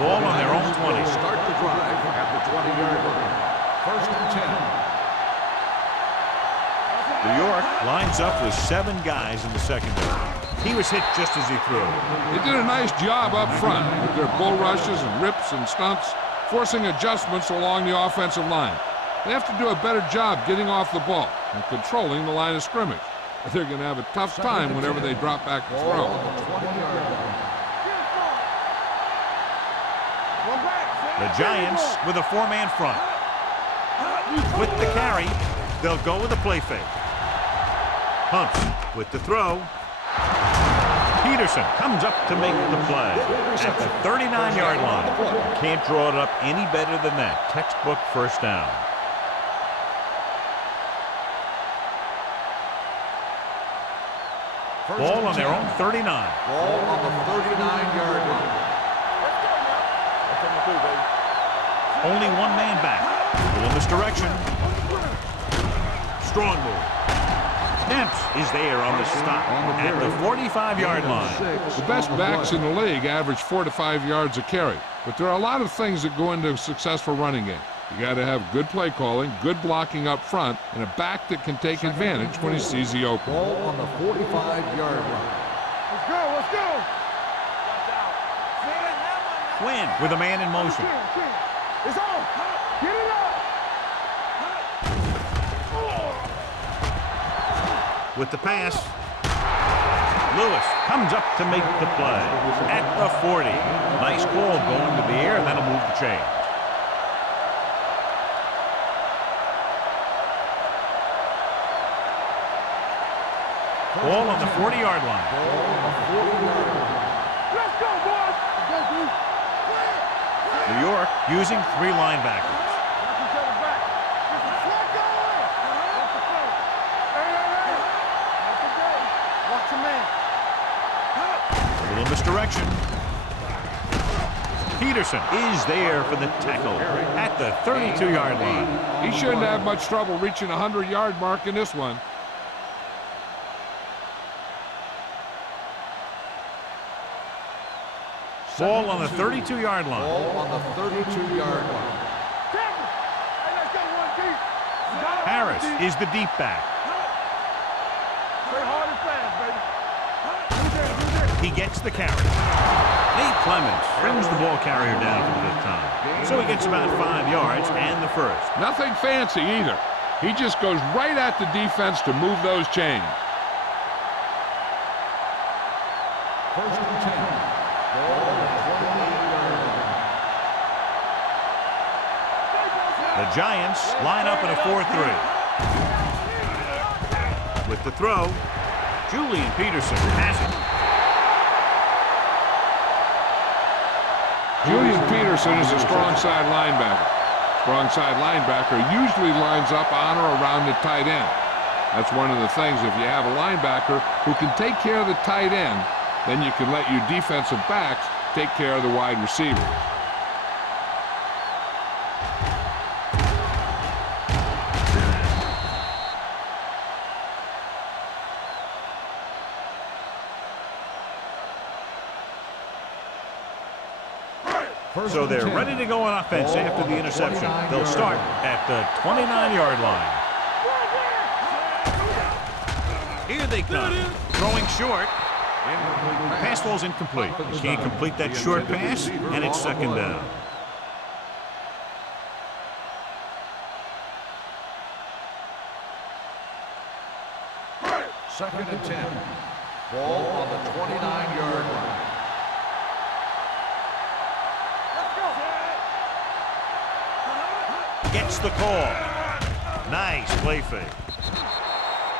Ball on their own 20. Start the drive at the 20-yard line. First and 10. New York lines up with 7 guys in the secondary. He was hit just as he threw. They did a nice job up front with their bull rushes and rips and stunts, forcing adjustments along the offensive line. They have to do a better job getting off the ball and controlling the line of scrimmage. They're going to have a tough time whenever they drop back to throw. The Giants with a 4-man front. With the carry, they'll go with a play fake. Pumps with the throw. Peterson comes up to make the play at the 39-yard line. Can't draw it up any better than that. Textbook first down. Ball on their own 39. Ball on the 39-yard line. Only 1 man back. Pull in this direction. Strong move. Kemps is there on the stop at the 45-yard line. The best backs in the league average 4 to 5 yards a carry, but there are a lot of things that go into a successful running game. You got to have good play calling, good blocking up front, and a back that can take advantage when he sees the open. Ball on the 45-yard line. Let's go, let's go. Quinn with a man in motion. It's on. Get it up. With the pass, Lewis comes up to make the play at the 40. Nice call going to the air, and that'll move the chain. Ball on the 40-yard line. Let's go, boys. New York using 3 linebackers. A little misdirection. Peterson is there for the tackle at the 32-yard line. He shouldn't have much trouble reaching the 100-yard mark in this one. Ball on the 32-yard line. Ball on the 32-yard line. Harris is the deep back. Play hard and fast, baby. He gets the carry. Nate Clements brings the ball carrier down for the 5th time. So he gets about 5 yards and the first. Nothing fancy either. He just goes right at the defense to move those chains. First and 10. Ball on the 28-yard line. The Giants line up in a 4-3. With the throw, Julian Peterson has it. Julian Peterson is a strong side linebacker. Strong side linebacker usually lines up on or around the tight end. That's one of the things. If you have a linebacker who can take care of the tight end, then you can let your defensive backs take care of the wide receivers. So they're ready to go on offense after the interception. They'll start at the 29-yard line. Here they come. Throwing short. Pass ball's incomplete. He can't complete that short pass, and it's second down. Second and 10. Ball on the 29-yard line. Gets the call. Nice play fake.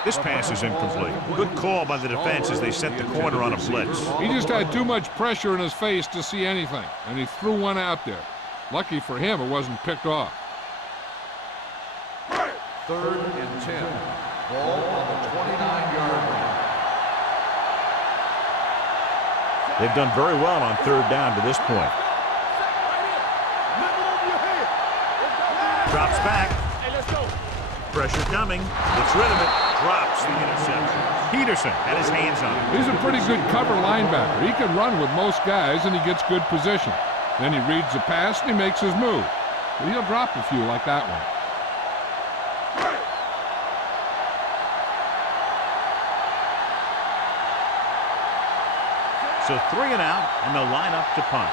This pass is incomplete. Good call by the defense as they set the corner on a blitz. He just had too much pressure in his face to see anything, and he threw one out there. Lucky for him, it wasn't picked off. Third and 10. Ball on the 29-yard line. They've done very well on third down to this point. Drops back. Pressure coming. Gets rid of it. Drops the interception. Peterson had his hands on it. He's a pretty good cover linebacker. He can run with most guys, and he gets good position. Then he reads the pass, and he makes his move. But he'll drop a few like that one. So 3 and out, and they'll line up to punt.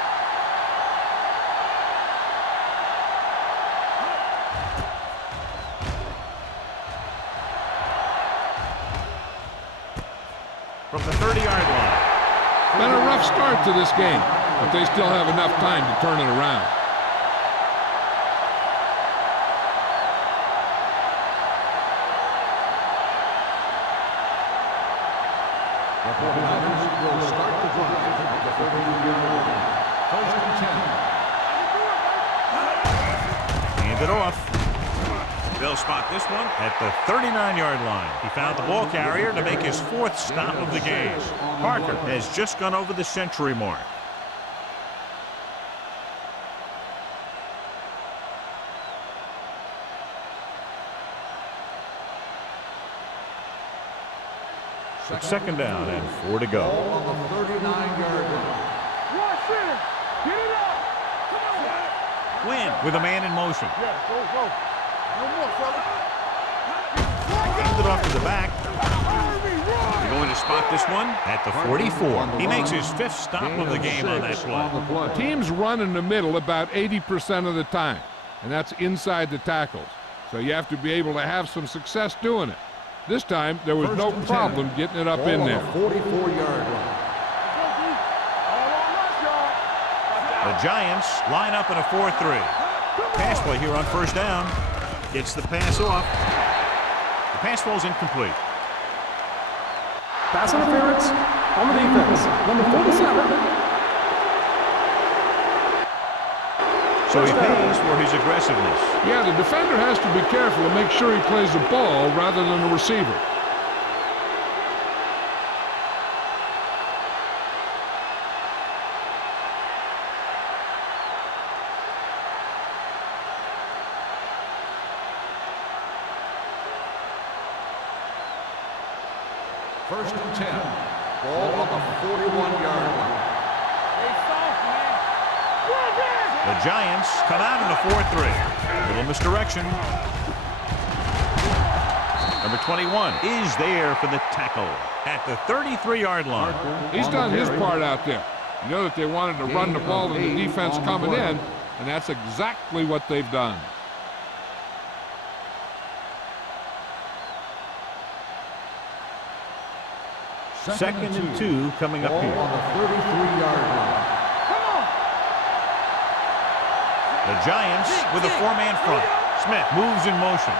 From the 30-yard line. Been a rough start to this game, but they still have enough time to turn it around. The 49ers will start the drive at the 32-yard line. First and 10. Hand it off. They'll spot this one at the 39-yard line. He found the ball carrier to make his 4th stop of the game. Parker has just gone over the century mark. It's second down and 4 to go. Ball on the 39-yard line. Get it up. Come on. Win with a man in motion. Yeah, go. No more, fella. Hand it off to the back. They're going to spot this one at the 44. He makes his 5th stop of the game on that play. Teams run in the middle about 80% of the time, and that's inside the tackles. So you have to be able to have some success doing it. This time, there was no problem getting it up in there. 44-yard line. The Giants line up in a 4-3. Pass play here on first down. Gets the pass off. The pass ball's incomplete. Pass interference on the defense. Number 47. So he pays for his aggressiveness. Yeah, the defender has to be careful to make sure he plays the ball rather than the receiver. First and 10. Ball on the 41-yard line. The Giants come out in a 4-3. Little misdirection. Number 21 is there for the tackle at the 33-yard line. He's done his part out there. You know that they wanted to run the ball in the defense coming in, and that's exactly what they've done. Second and 2 coming up here. On the 33-yard line. The Giants with a 4-man front. Smith moves in motion.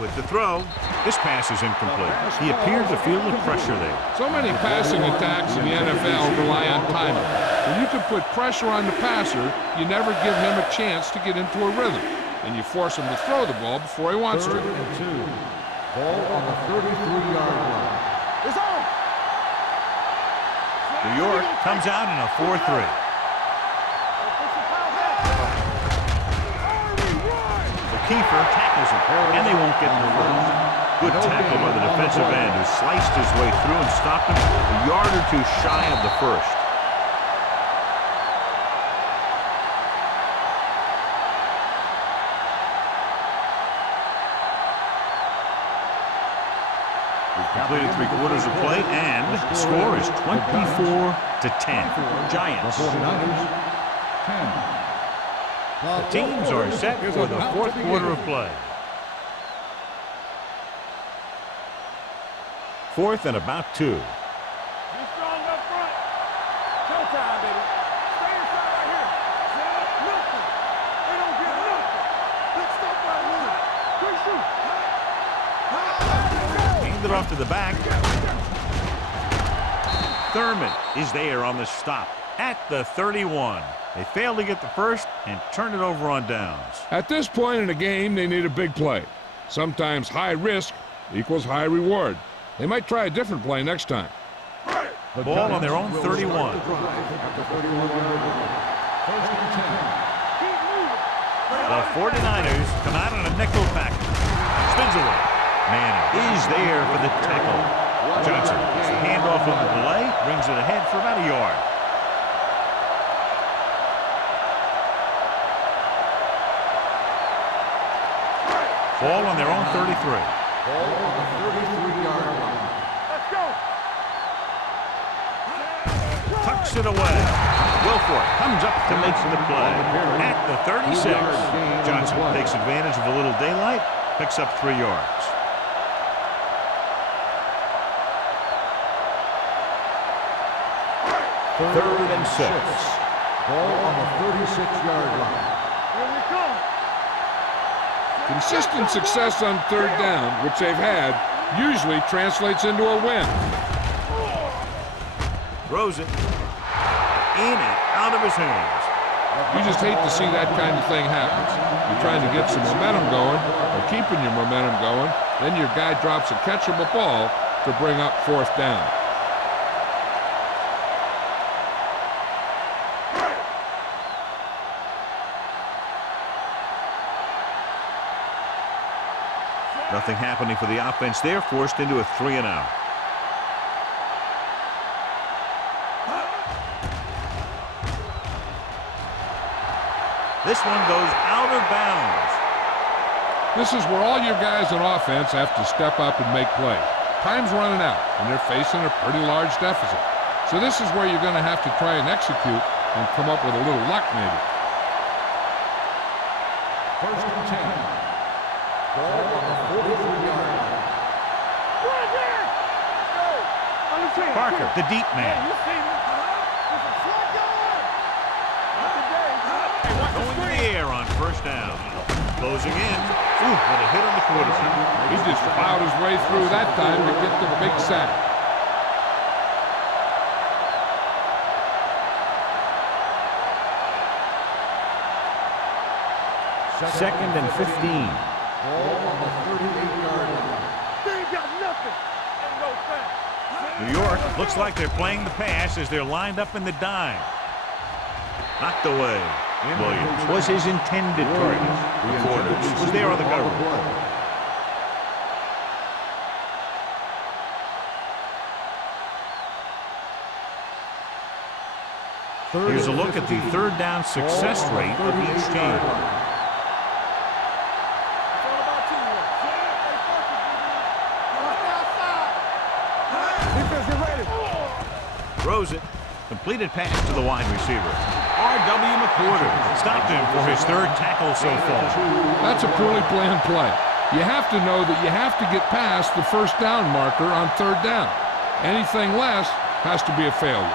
With the throw, this pass is incomplete. He appeared to feel the pressure there. So many passing attacks in the NFL rely on timing. When you can put pressure on the passer, you never give him a chance to get into a rhythm. And you force him to throw the ball before he wants to. Third and 2. Ball on the 33-yard line. It's on. New York comes out in a 4-3. The keeper tackles him, and they won't get the first. Good tackle by the defensive end who sliced his way through and stopped him a yard or two shy of the first. We've completed 3/4 of play, and the score is 24-10. Giants. The teams are set for the 4th quarter of play. 4th and about 2. Be strong up front. Showtime, baby. Stay inside right here. Nothing. They don't get nothing. Let's stop right here. Quick shoot. Handed off to the back. Thurman is there on the stop at the 31. They failed to get the first and turn it over on downs. At this point in the game, they need a big play. Sometimes high risk equals high reward. They might try a different play next time. Ball on their own 31. The 49ers come out on a nickel package. Spins away. Manning is there for the tackle. Johnson gets the handoff on the delay, brings it ahead for about a yard. Ball on their own 33. Ball on the 33-yard line. Let's go. Tucks it away. Wilfork comes up to make the play at the 36. Johnson takes advantage of a little daylight, picks up 3 yards. Third and 6. Ball on the 36-yard line. Here we come. Consistent success on 3rd down, which they've had, usually translates into a win. Throws it in and out of his hands. You just hate to see that kind of thing happen. You're trying to get some momentum going, or keeping your momentum going, then your guy drops a catchable ball to bring up 4th down. Nothing happening for the offense there, forced into a 3-and-out. This one goes out of bounds. This is where all your guys on offense have to step up and make plays. Time's running out, and they're facing a pretty large deficit. So this is where you're going to have to try and execute and come up with a little luck, maybe. 1st and 10. Ball on the 43-yard line. Right there. Go. Understand. Parker, the deep man. You see me. This is slot yard. Not today. Going in the air on 1st down. Closing in. Ooh, with a hit on the quarterback. He just plowed his way through that time to get the big sack. Second and 15. Ball on the 38-yard line. They ain't got nothing. Ain't no thing. New York looks like they're playing the pass as they're lined up in the dime. Knocked away. Williams was his intended target. The corner was there on the cover. Here's a look at the 3rd down success rate of each team. It's all about teamwork. Stay focused, defense, get ready. Throws it. Completed pass to the wide receiver. R.W. McQuarter stopped him for his 3rd tackle so far. That's a poorly planned play. You have to know that you have to get past the 1st down marker on 3rd down. Anything less has to be a failure.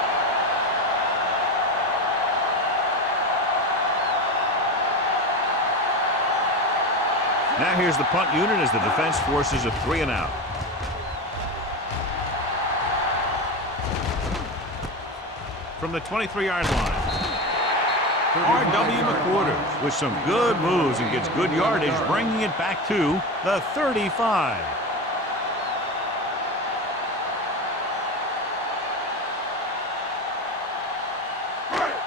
Now here's the punt unit as the defense forces a 3-and-out. From the 23-yard line. R.W. McQuarter with some good moves and gets good yardage, bringing it back to the 35.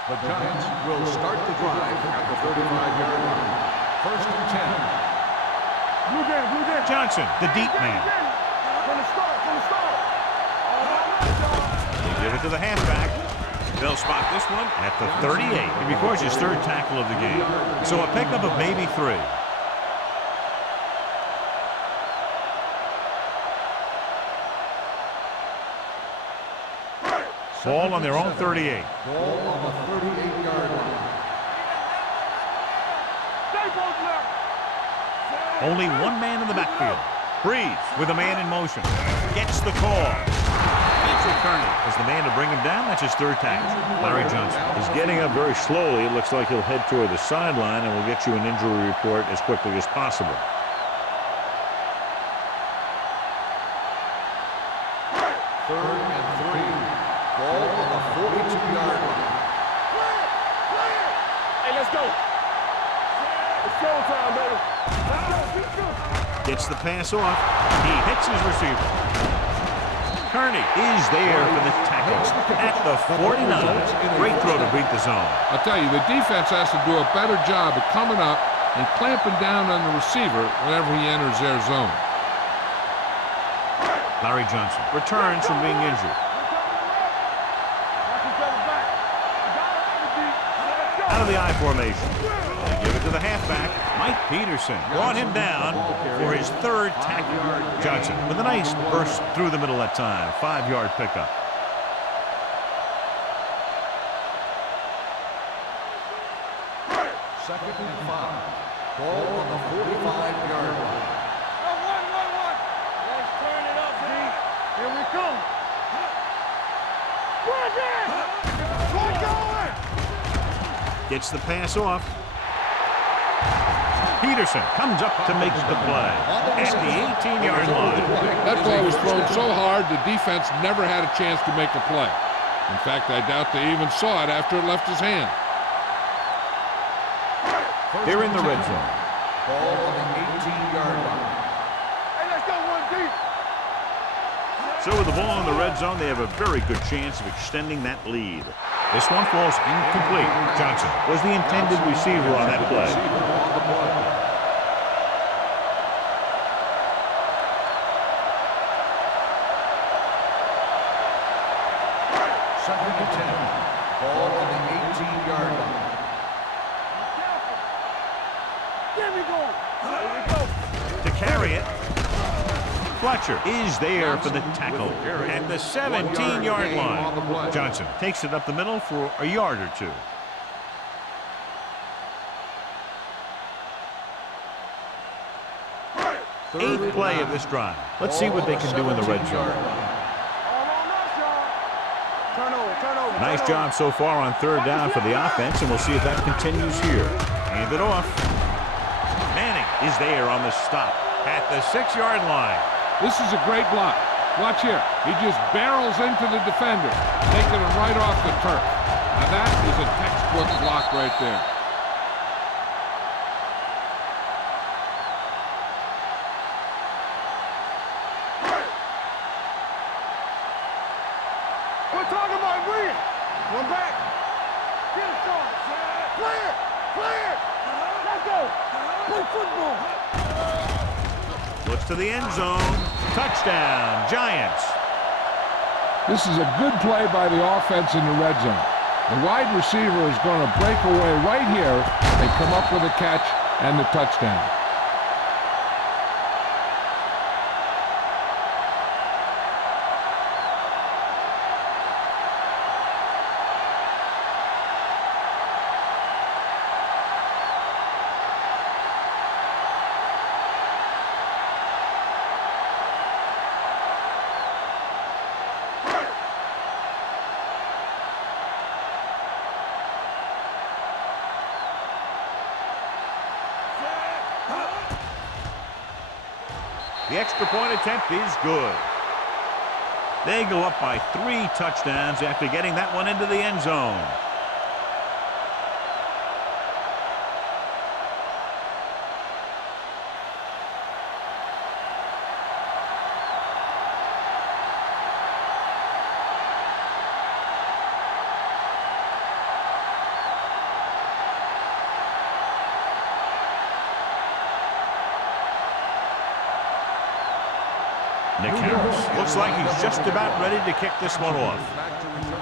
The Giants will start the drive at the 35-yard line. 1st and 10. Blue game, blue game. Johnson, the deep man. From the start, from the start. They give it to the halfback. They'll spot this one at the 38. He records his third tackle of the game. So a pickup of maybe 3. Ball on their own 38. Ball on the 38-yard line. Only one man in the backfield. Breeze with a man in motion. Gets the call. Andrew Kearney is the man to bring him down. That's his third tackle. Larry Johnson. He's getting up very slowly. It looks like he'll head toward the sideline, and we'll get you an injury report as quickly as possible. Third and 3. Ball on the 42-yard line. Hey, let's go. It's showtime, baby. Let's go. Gets the pass off. He hits his receiver. Kearney is there for the tackle at the 49. Great throw to beat the zone. I'll tell you, the defense has to do a better job of coming up and clamping down on the receiver whenever he enters their zone. Larry Johnson returns from being injured. Out of the I formation. They give it to the halfback. Mike Peterson brought him down for his third tackle. Johnson with a nice burst through the middle that time. 5-yard pickup. Second and 5. Ball on the 45-yard line. Let's turn it up, B. Here we come. We're going. Gets the pass off. Peterson comes up to make the play at the 18-yard line. That ball was thrown so hard, the defense never had a chance to make a play. In fact, I doubt they even saw it after it left his hand. They're in the red zone. Ball on the 18-yard line. Hey, let's go one deep. So with the ball in the red zone, they have a very good chance of extending that lead. This one falls incomplete. Johnson was the intended receiver on that play. Second and 10. Ball on the 18-yard line. Here we go. Here we go. To carry it, Fletcher is there for the tackle at the 17-yard line. Johnson takes it up the middle for a yard or 2. Eighth play of this drive. Let's see what they can do in the red zone. Turnover. Nice job so far on third down for the offense, and we'll see if that continues here. Hand it off. Manning is there on the stop at the 6-yard line. This is a great block. Watch here. He just barrels into the defender, taking him right off the turf. Now that is a textbook block right there. We're talking about Green. One back. Get it, Sean. Clear. Let's go. Play football. Looks to the end zone. Touchdown, Giants. This is a good play by the offense in the red zone. The wide receiver is going to break away right here and come up with a catch and the touchdown. The extra point attempt is good. They go up by 3 touchdowns after getting that one into the end zone. Nick Harris looks like he's just about ready to kick this one off.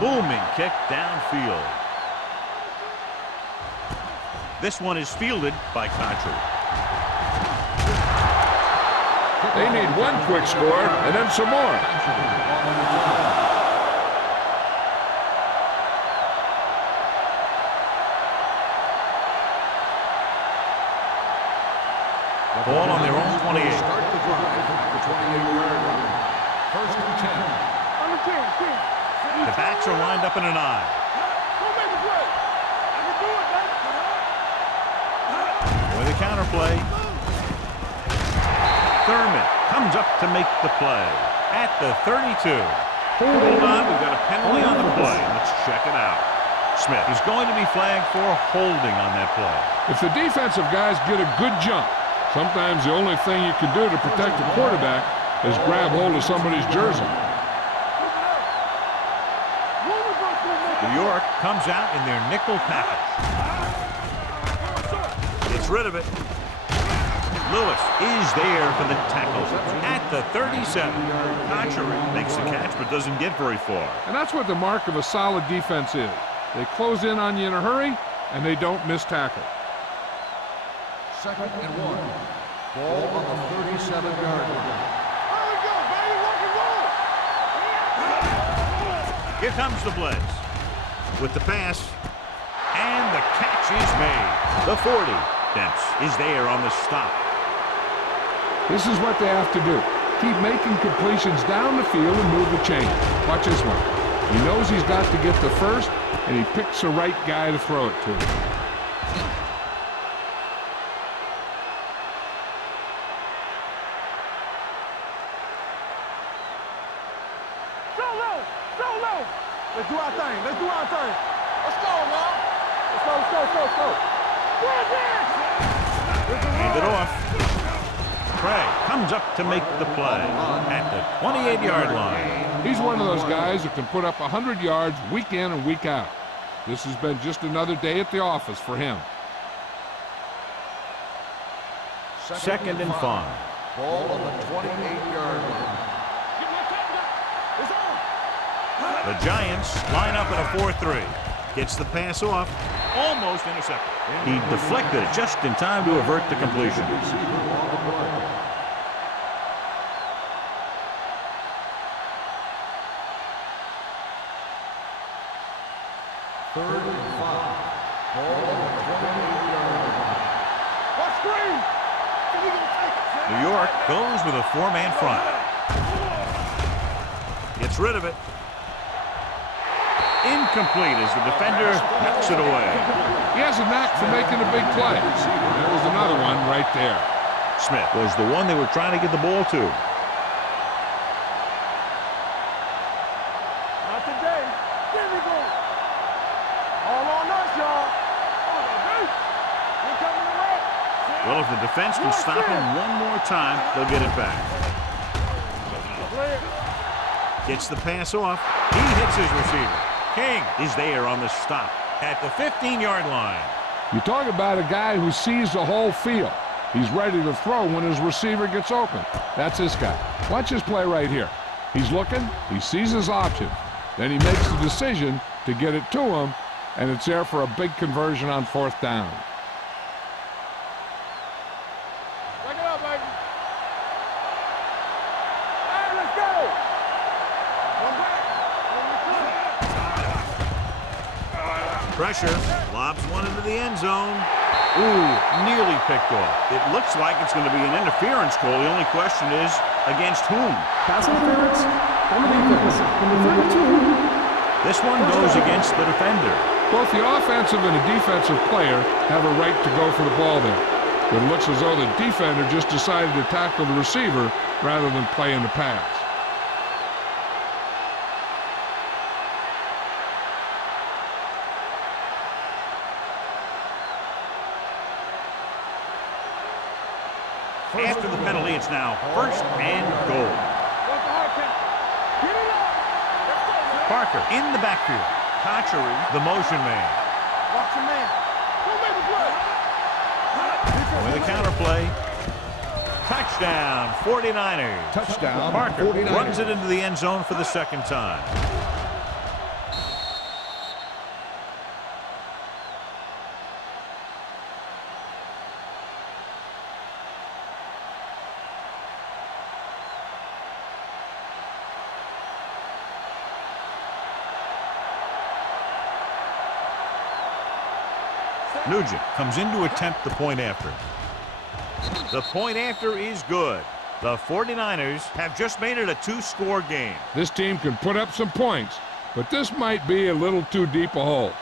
Booming kick downfield. This one is fielded by Contra. They need one quick score and then some more. Ball on their own 28. Start the drive at the 28-yard line. First and 10. On the 10. The backs are lined up in an I. Go make a play. I can do it, man. With a counter play. Thurman comes up to make the play at the 32. Hold on, we've got a penalty on the play. Let's check it out. Smith is going to be flagged for holding on that play. If the defensive guys get a good jump, sometimes the only thing you can do to protect the quarterback is grab hold of somebody's jersey. New York comes out in their nickel package. Gets rid of it. Lewis is there for the tackle at the 37. Contra makes the catch but doesn't get very far. And that's what the mark of a solid defense is. They close in on you in a hurry, and they don't miss tackle. Second and 1. Ball on the 37-yard line. There we go, baby. Rock and roll. Here comes the blitz with the pass, and the catch is made. The 40. Dents is there on the stop. This is what they have to do. Keep making completions down the field and move the chain. Watch this one. He knows he's got to get the first, and he picks the right guy to throw it to. Let's do our thing. Let's do our thing. Let's go, man. Let's go, let's go, let's go, let's go. Hand it off. Craig comes up to make the play at the 28-yard line. He's one of those guys who can put up 100 yards week in and week out. This has been just another day at the office for him. Second and 5. Ball on the 28-yard line. The Giants line up in a 4-3. Gets the pass off. Almost intercepted. He deflected it just in time to avert the completion. Third and 5. Ball on the 28-yard line. What screen? New York goes with a 4-man front. Gets rid of it. Incomplete as the defender knocks it away. He has a knack for making a big play. That was another one right there. Smith was the one they were trying to get the ball to. Not today. There we go. All on us, y'all. Well, if the defense can stop him one more time, they'll get it back. Gets the pass off. He hits his receiver. King is there on the stop at the 15-yard line. You talk about a guy who sees the whole field. He's ready to throw when his receiver gets open. That's this guy. Watch his play right here. He's looking, he sees his option. Then he makes the decision to get it to him, and it's there for a big conversion on 4th down. Back it up, baby. Hey, let's go. One back. Pressure, lobs one into the end zone. Ooh, nearly picked off. It looks like it's going to be an interference call. The only question is, against whom? Pass interference on the defense. Number 32. This one goes against the defender. Both the offensive and the defensive player have a right to go for the ball there. But it looks as though the defender just decided to tackle the receiver rather than play in the pass. After the penalty, it's now 1st and goal. Parker in the backfield. Contrary, the motion man. Watch your man. Go make a play. With a counter play. Touchdown, 49ers. Touchdown, Parker 49ers. runs it into the end zone for the second time. Nugent comes in to attempt the point after. The point after is good. The 49ers have just made it a two-score game. This team can put up some points, but this might be a little too deep a hole.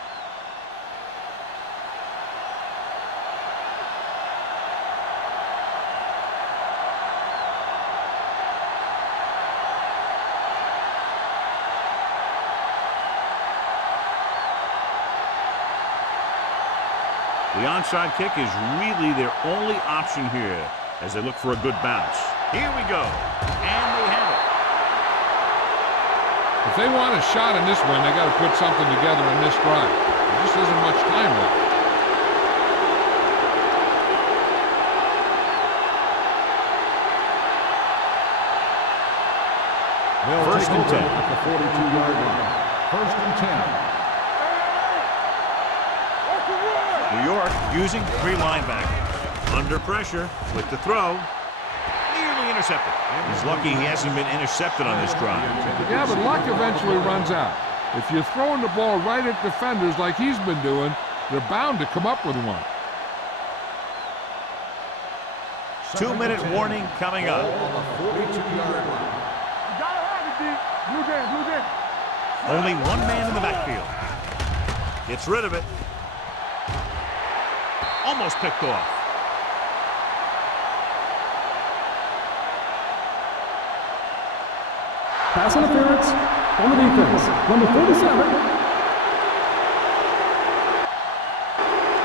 The onside kick is really their only option here as they look for a good bounce. Here we go. And they have it. If they want a shot in this one, they got to put something together in this drive. There just isn't much time left. They'll First take and over 10. at the 42-yard line. First and 10. New York using three linebackers. Under pressure with the throw. Nearly intercepted. He's lucky he hasn't been intercepted on this drive. Yeah, but luck eventually runs out. If you're throwing the ball right at defenders like he's been doing, they're bound to come up with one. 2-minute warning coming up. On the 42-yard line. You gotta have it, D. Blue game, blue game. Only one man in the backfield. Gets rid of it. Almost picked off. Pass interference on the defense. Number 47.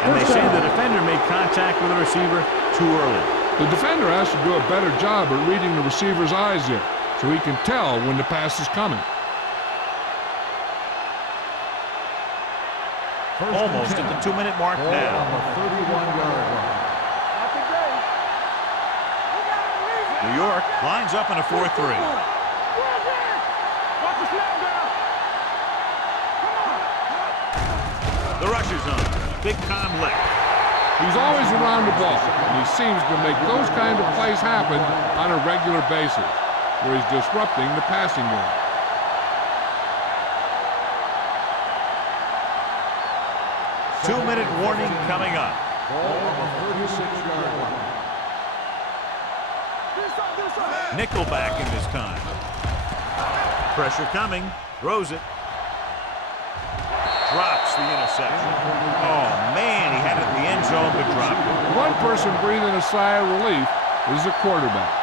And they say the defender made contact with the receiver too early. The defender has to do a better job at reading the receiver's eyes there, so he can tell when the pass is coming. Almost at the 2-minute mark Ball now. on the 31-yard line. Not today. New York lines up in a 4-3. Watch the snap down. Come on. The rush is on. Big time lick. He's always around the ball, and he seems to make those kind of plays happen on a regular basis, where he's disrupting the passing game. Two-minute warning coming up. Ball on the 36-yard line. Nickelback in this time. Pressure coming. Throws it. Drops the interception. Oh, man, he had it in the end zone, but dropped it. One person breathing a sigh of relief is the quarterback.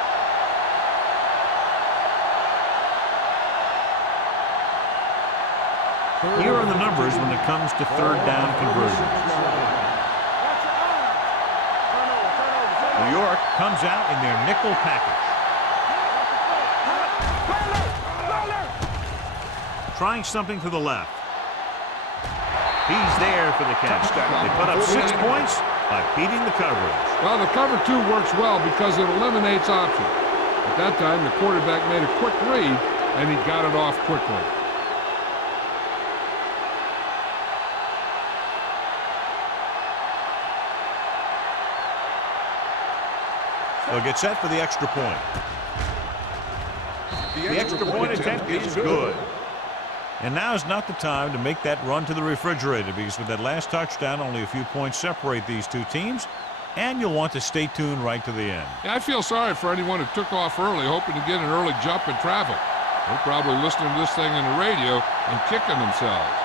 Here are the numbers when it comes to third down conversions. New York comes out in their nickel package. Trying something to the left. He's there for the catch. They put up 6 points by beating the coverage. Well, the cover 2 works well because it eliminates options. At that time, the quarterback made a quick read, and he got it off quickly. They'll get set for the extra point. The extra point attempt is good. And now's not the time to make that run to the refrigerator, because with that last touchdown, only a few points separate these two teams, and you'll want to stay tuned right to the end. Yeah, I feel sorry for anyone who took off early, hoping to get an early jump in traffic. They're probably listening to this thing on the radio and kicking themselves.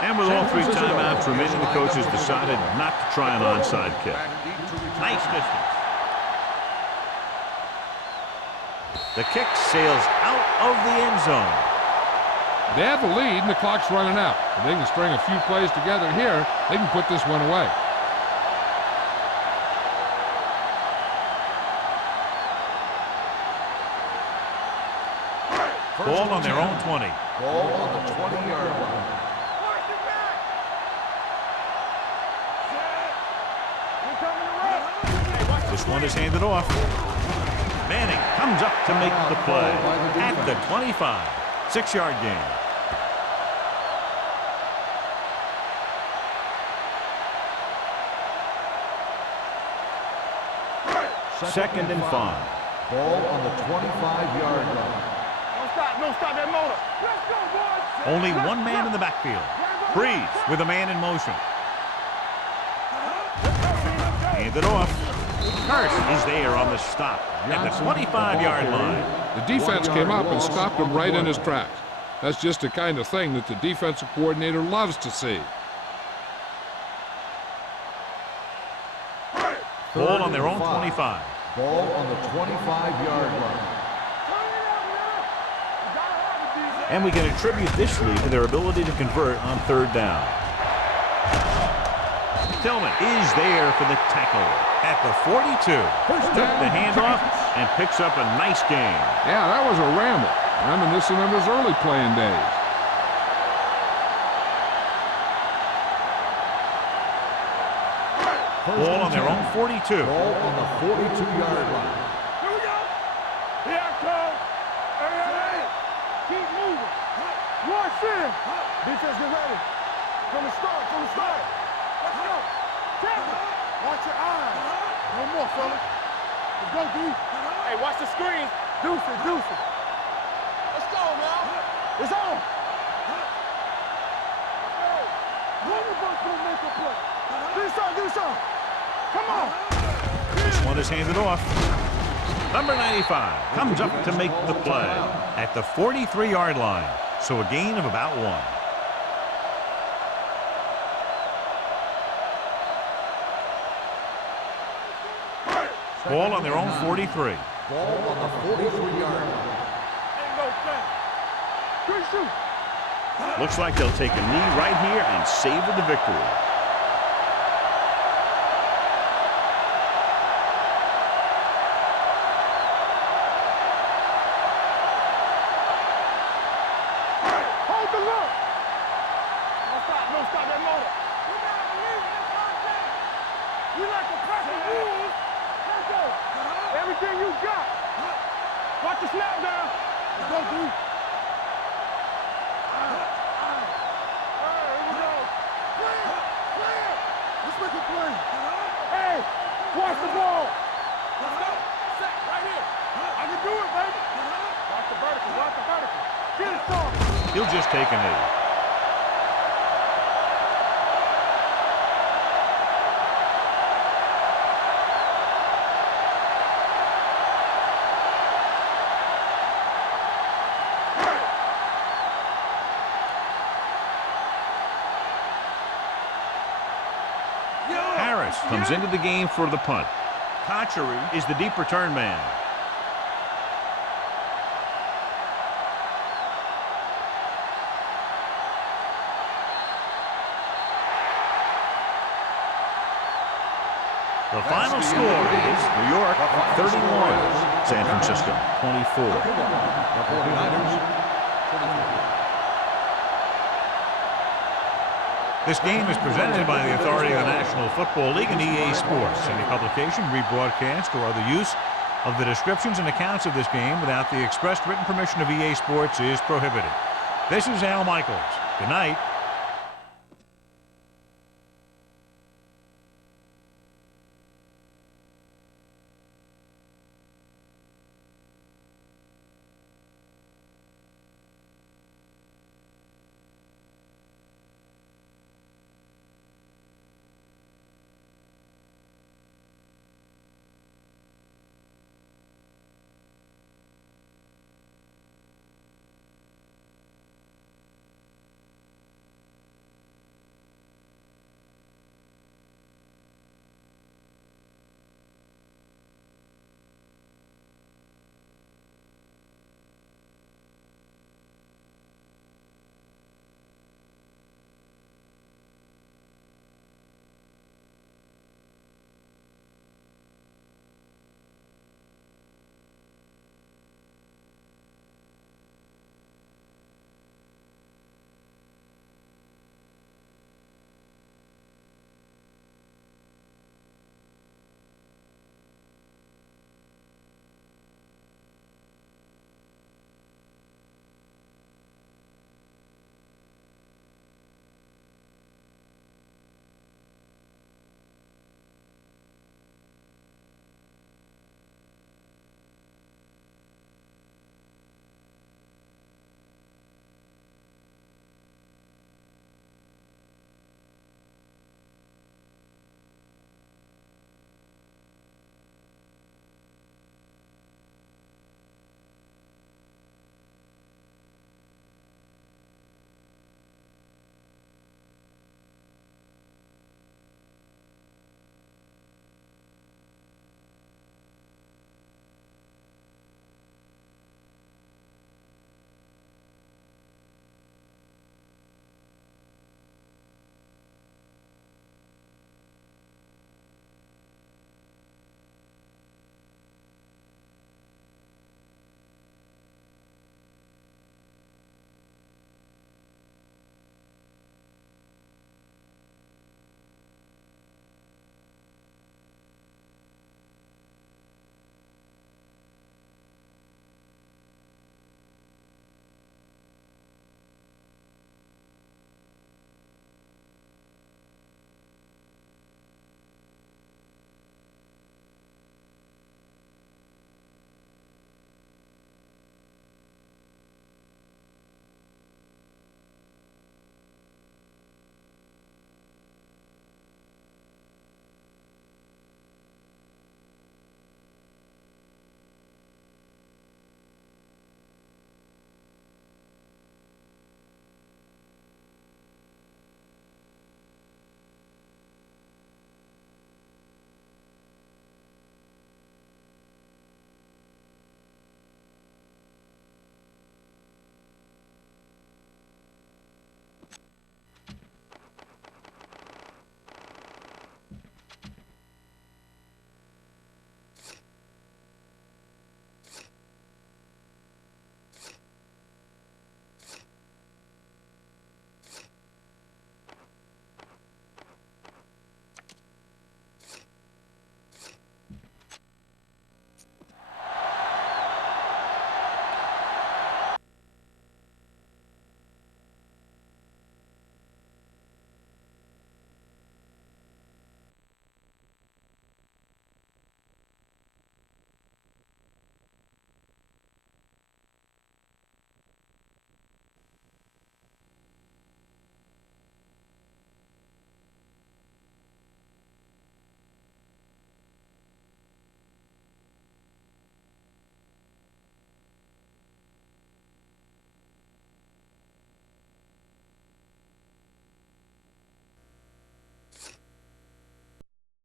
And with all 3 timeouts remaining, the coaches decided not to try an onside kick. Nice distance. The kick sails out of the end zone. They have the lead, and the clock's running out. If they can string a few plays together here, they can put this one away. Ball on their own 20. Ball on the 20-yard line. This one is handed off. Manning comes up to make the play at the 25. 6-yard gain. Second and 5. Ball on the 25-yard line. Don't stop that motor. Let's go, boys. Only one man in the backfield. Breeze with a man in motion. Handed off. Hurst is there on the stop at the 25-yard line. The defense came up and stopped him right in his tracks. That's just the kind of thing that the defensive coordinator loves to see. Ball on their own 25. Ball on the 25-yard line. And we can attribute this lead to their ability to convert on third down. Tillman is there for the tackle at the 42. Took the handoff and picks up a nice gain. Yeah, that was a ramble. Reminiscent of his early playing days. Ball on their own 42. Ball on the 42-yard line. Here we go. Here I come. Hey. Keep moving. Watch in. Defense, get ready. From the start. Let's go. Tackle. Watch your eyes. No more, fellas. Let's go, D. Hey, watch the screen. Deuce it. Let's go, now. It's on. One of us will make a play. Do something. Come on. This one is handed off. Number 95 comes up to make the play at the 43-yard line. So a gain of about 1. Ball on their own 43. Ball on the 43-yard line. Ain't no thing. Good shoot. Looks like they'll take a knee right here and savor the victory. Hold the look. Don't stop that motor. We like to press the rules. Let's go. Everything you got. Watch the snap down. Let's go, dude. Let's make a play. Hey, watch the ball. Let's go. Set right here. I can do it, baby. Watch the vertical. Get it, Tom. He'll just take a knee. Harris comes into the game for the punt. Kochery is the deep return man. The final score is New York 31, San Francisco 24. The 49ers, 24. This game is presented by the authority of the National Football League and EA Sports. Any publication, rebroadcast, or other use of the descriptions and accounts of this game without the expressed written permission of EA Sports is prohibited. This is Al Michaels. Good night.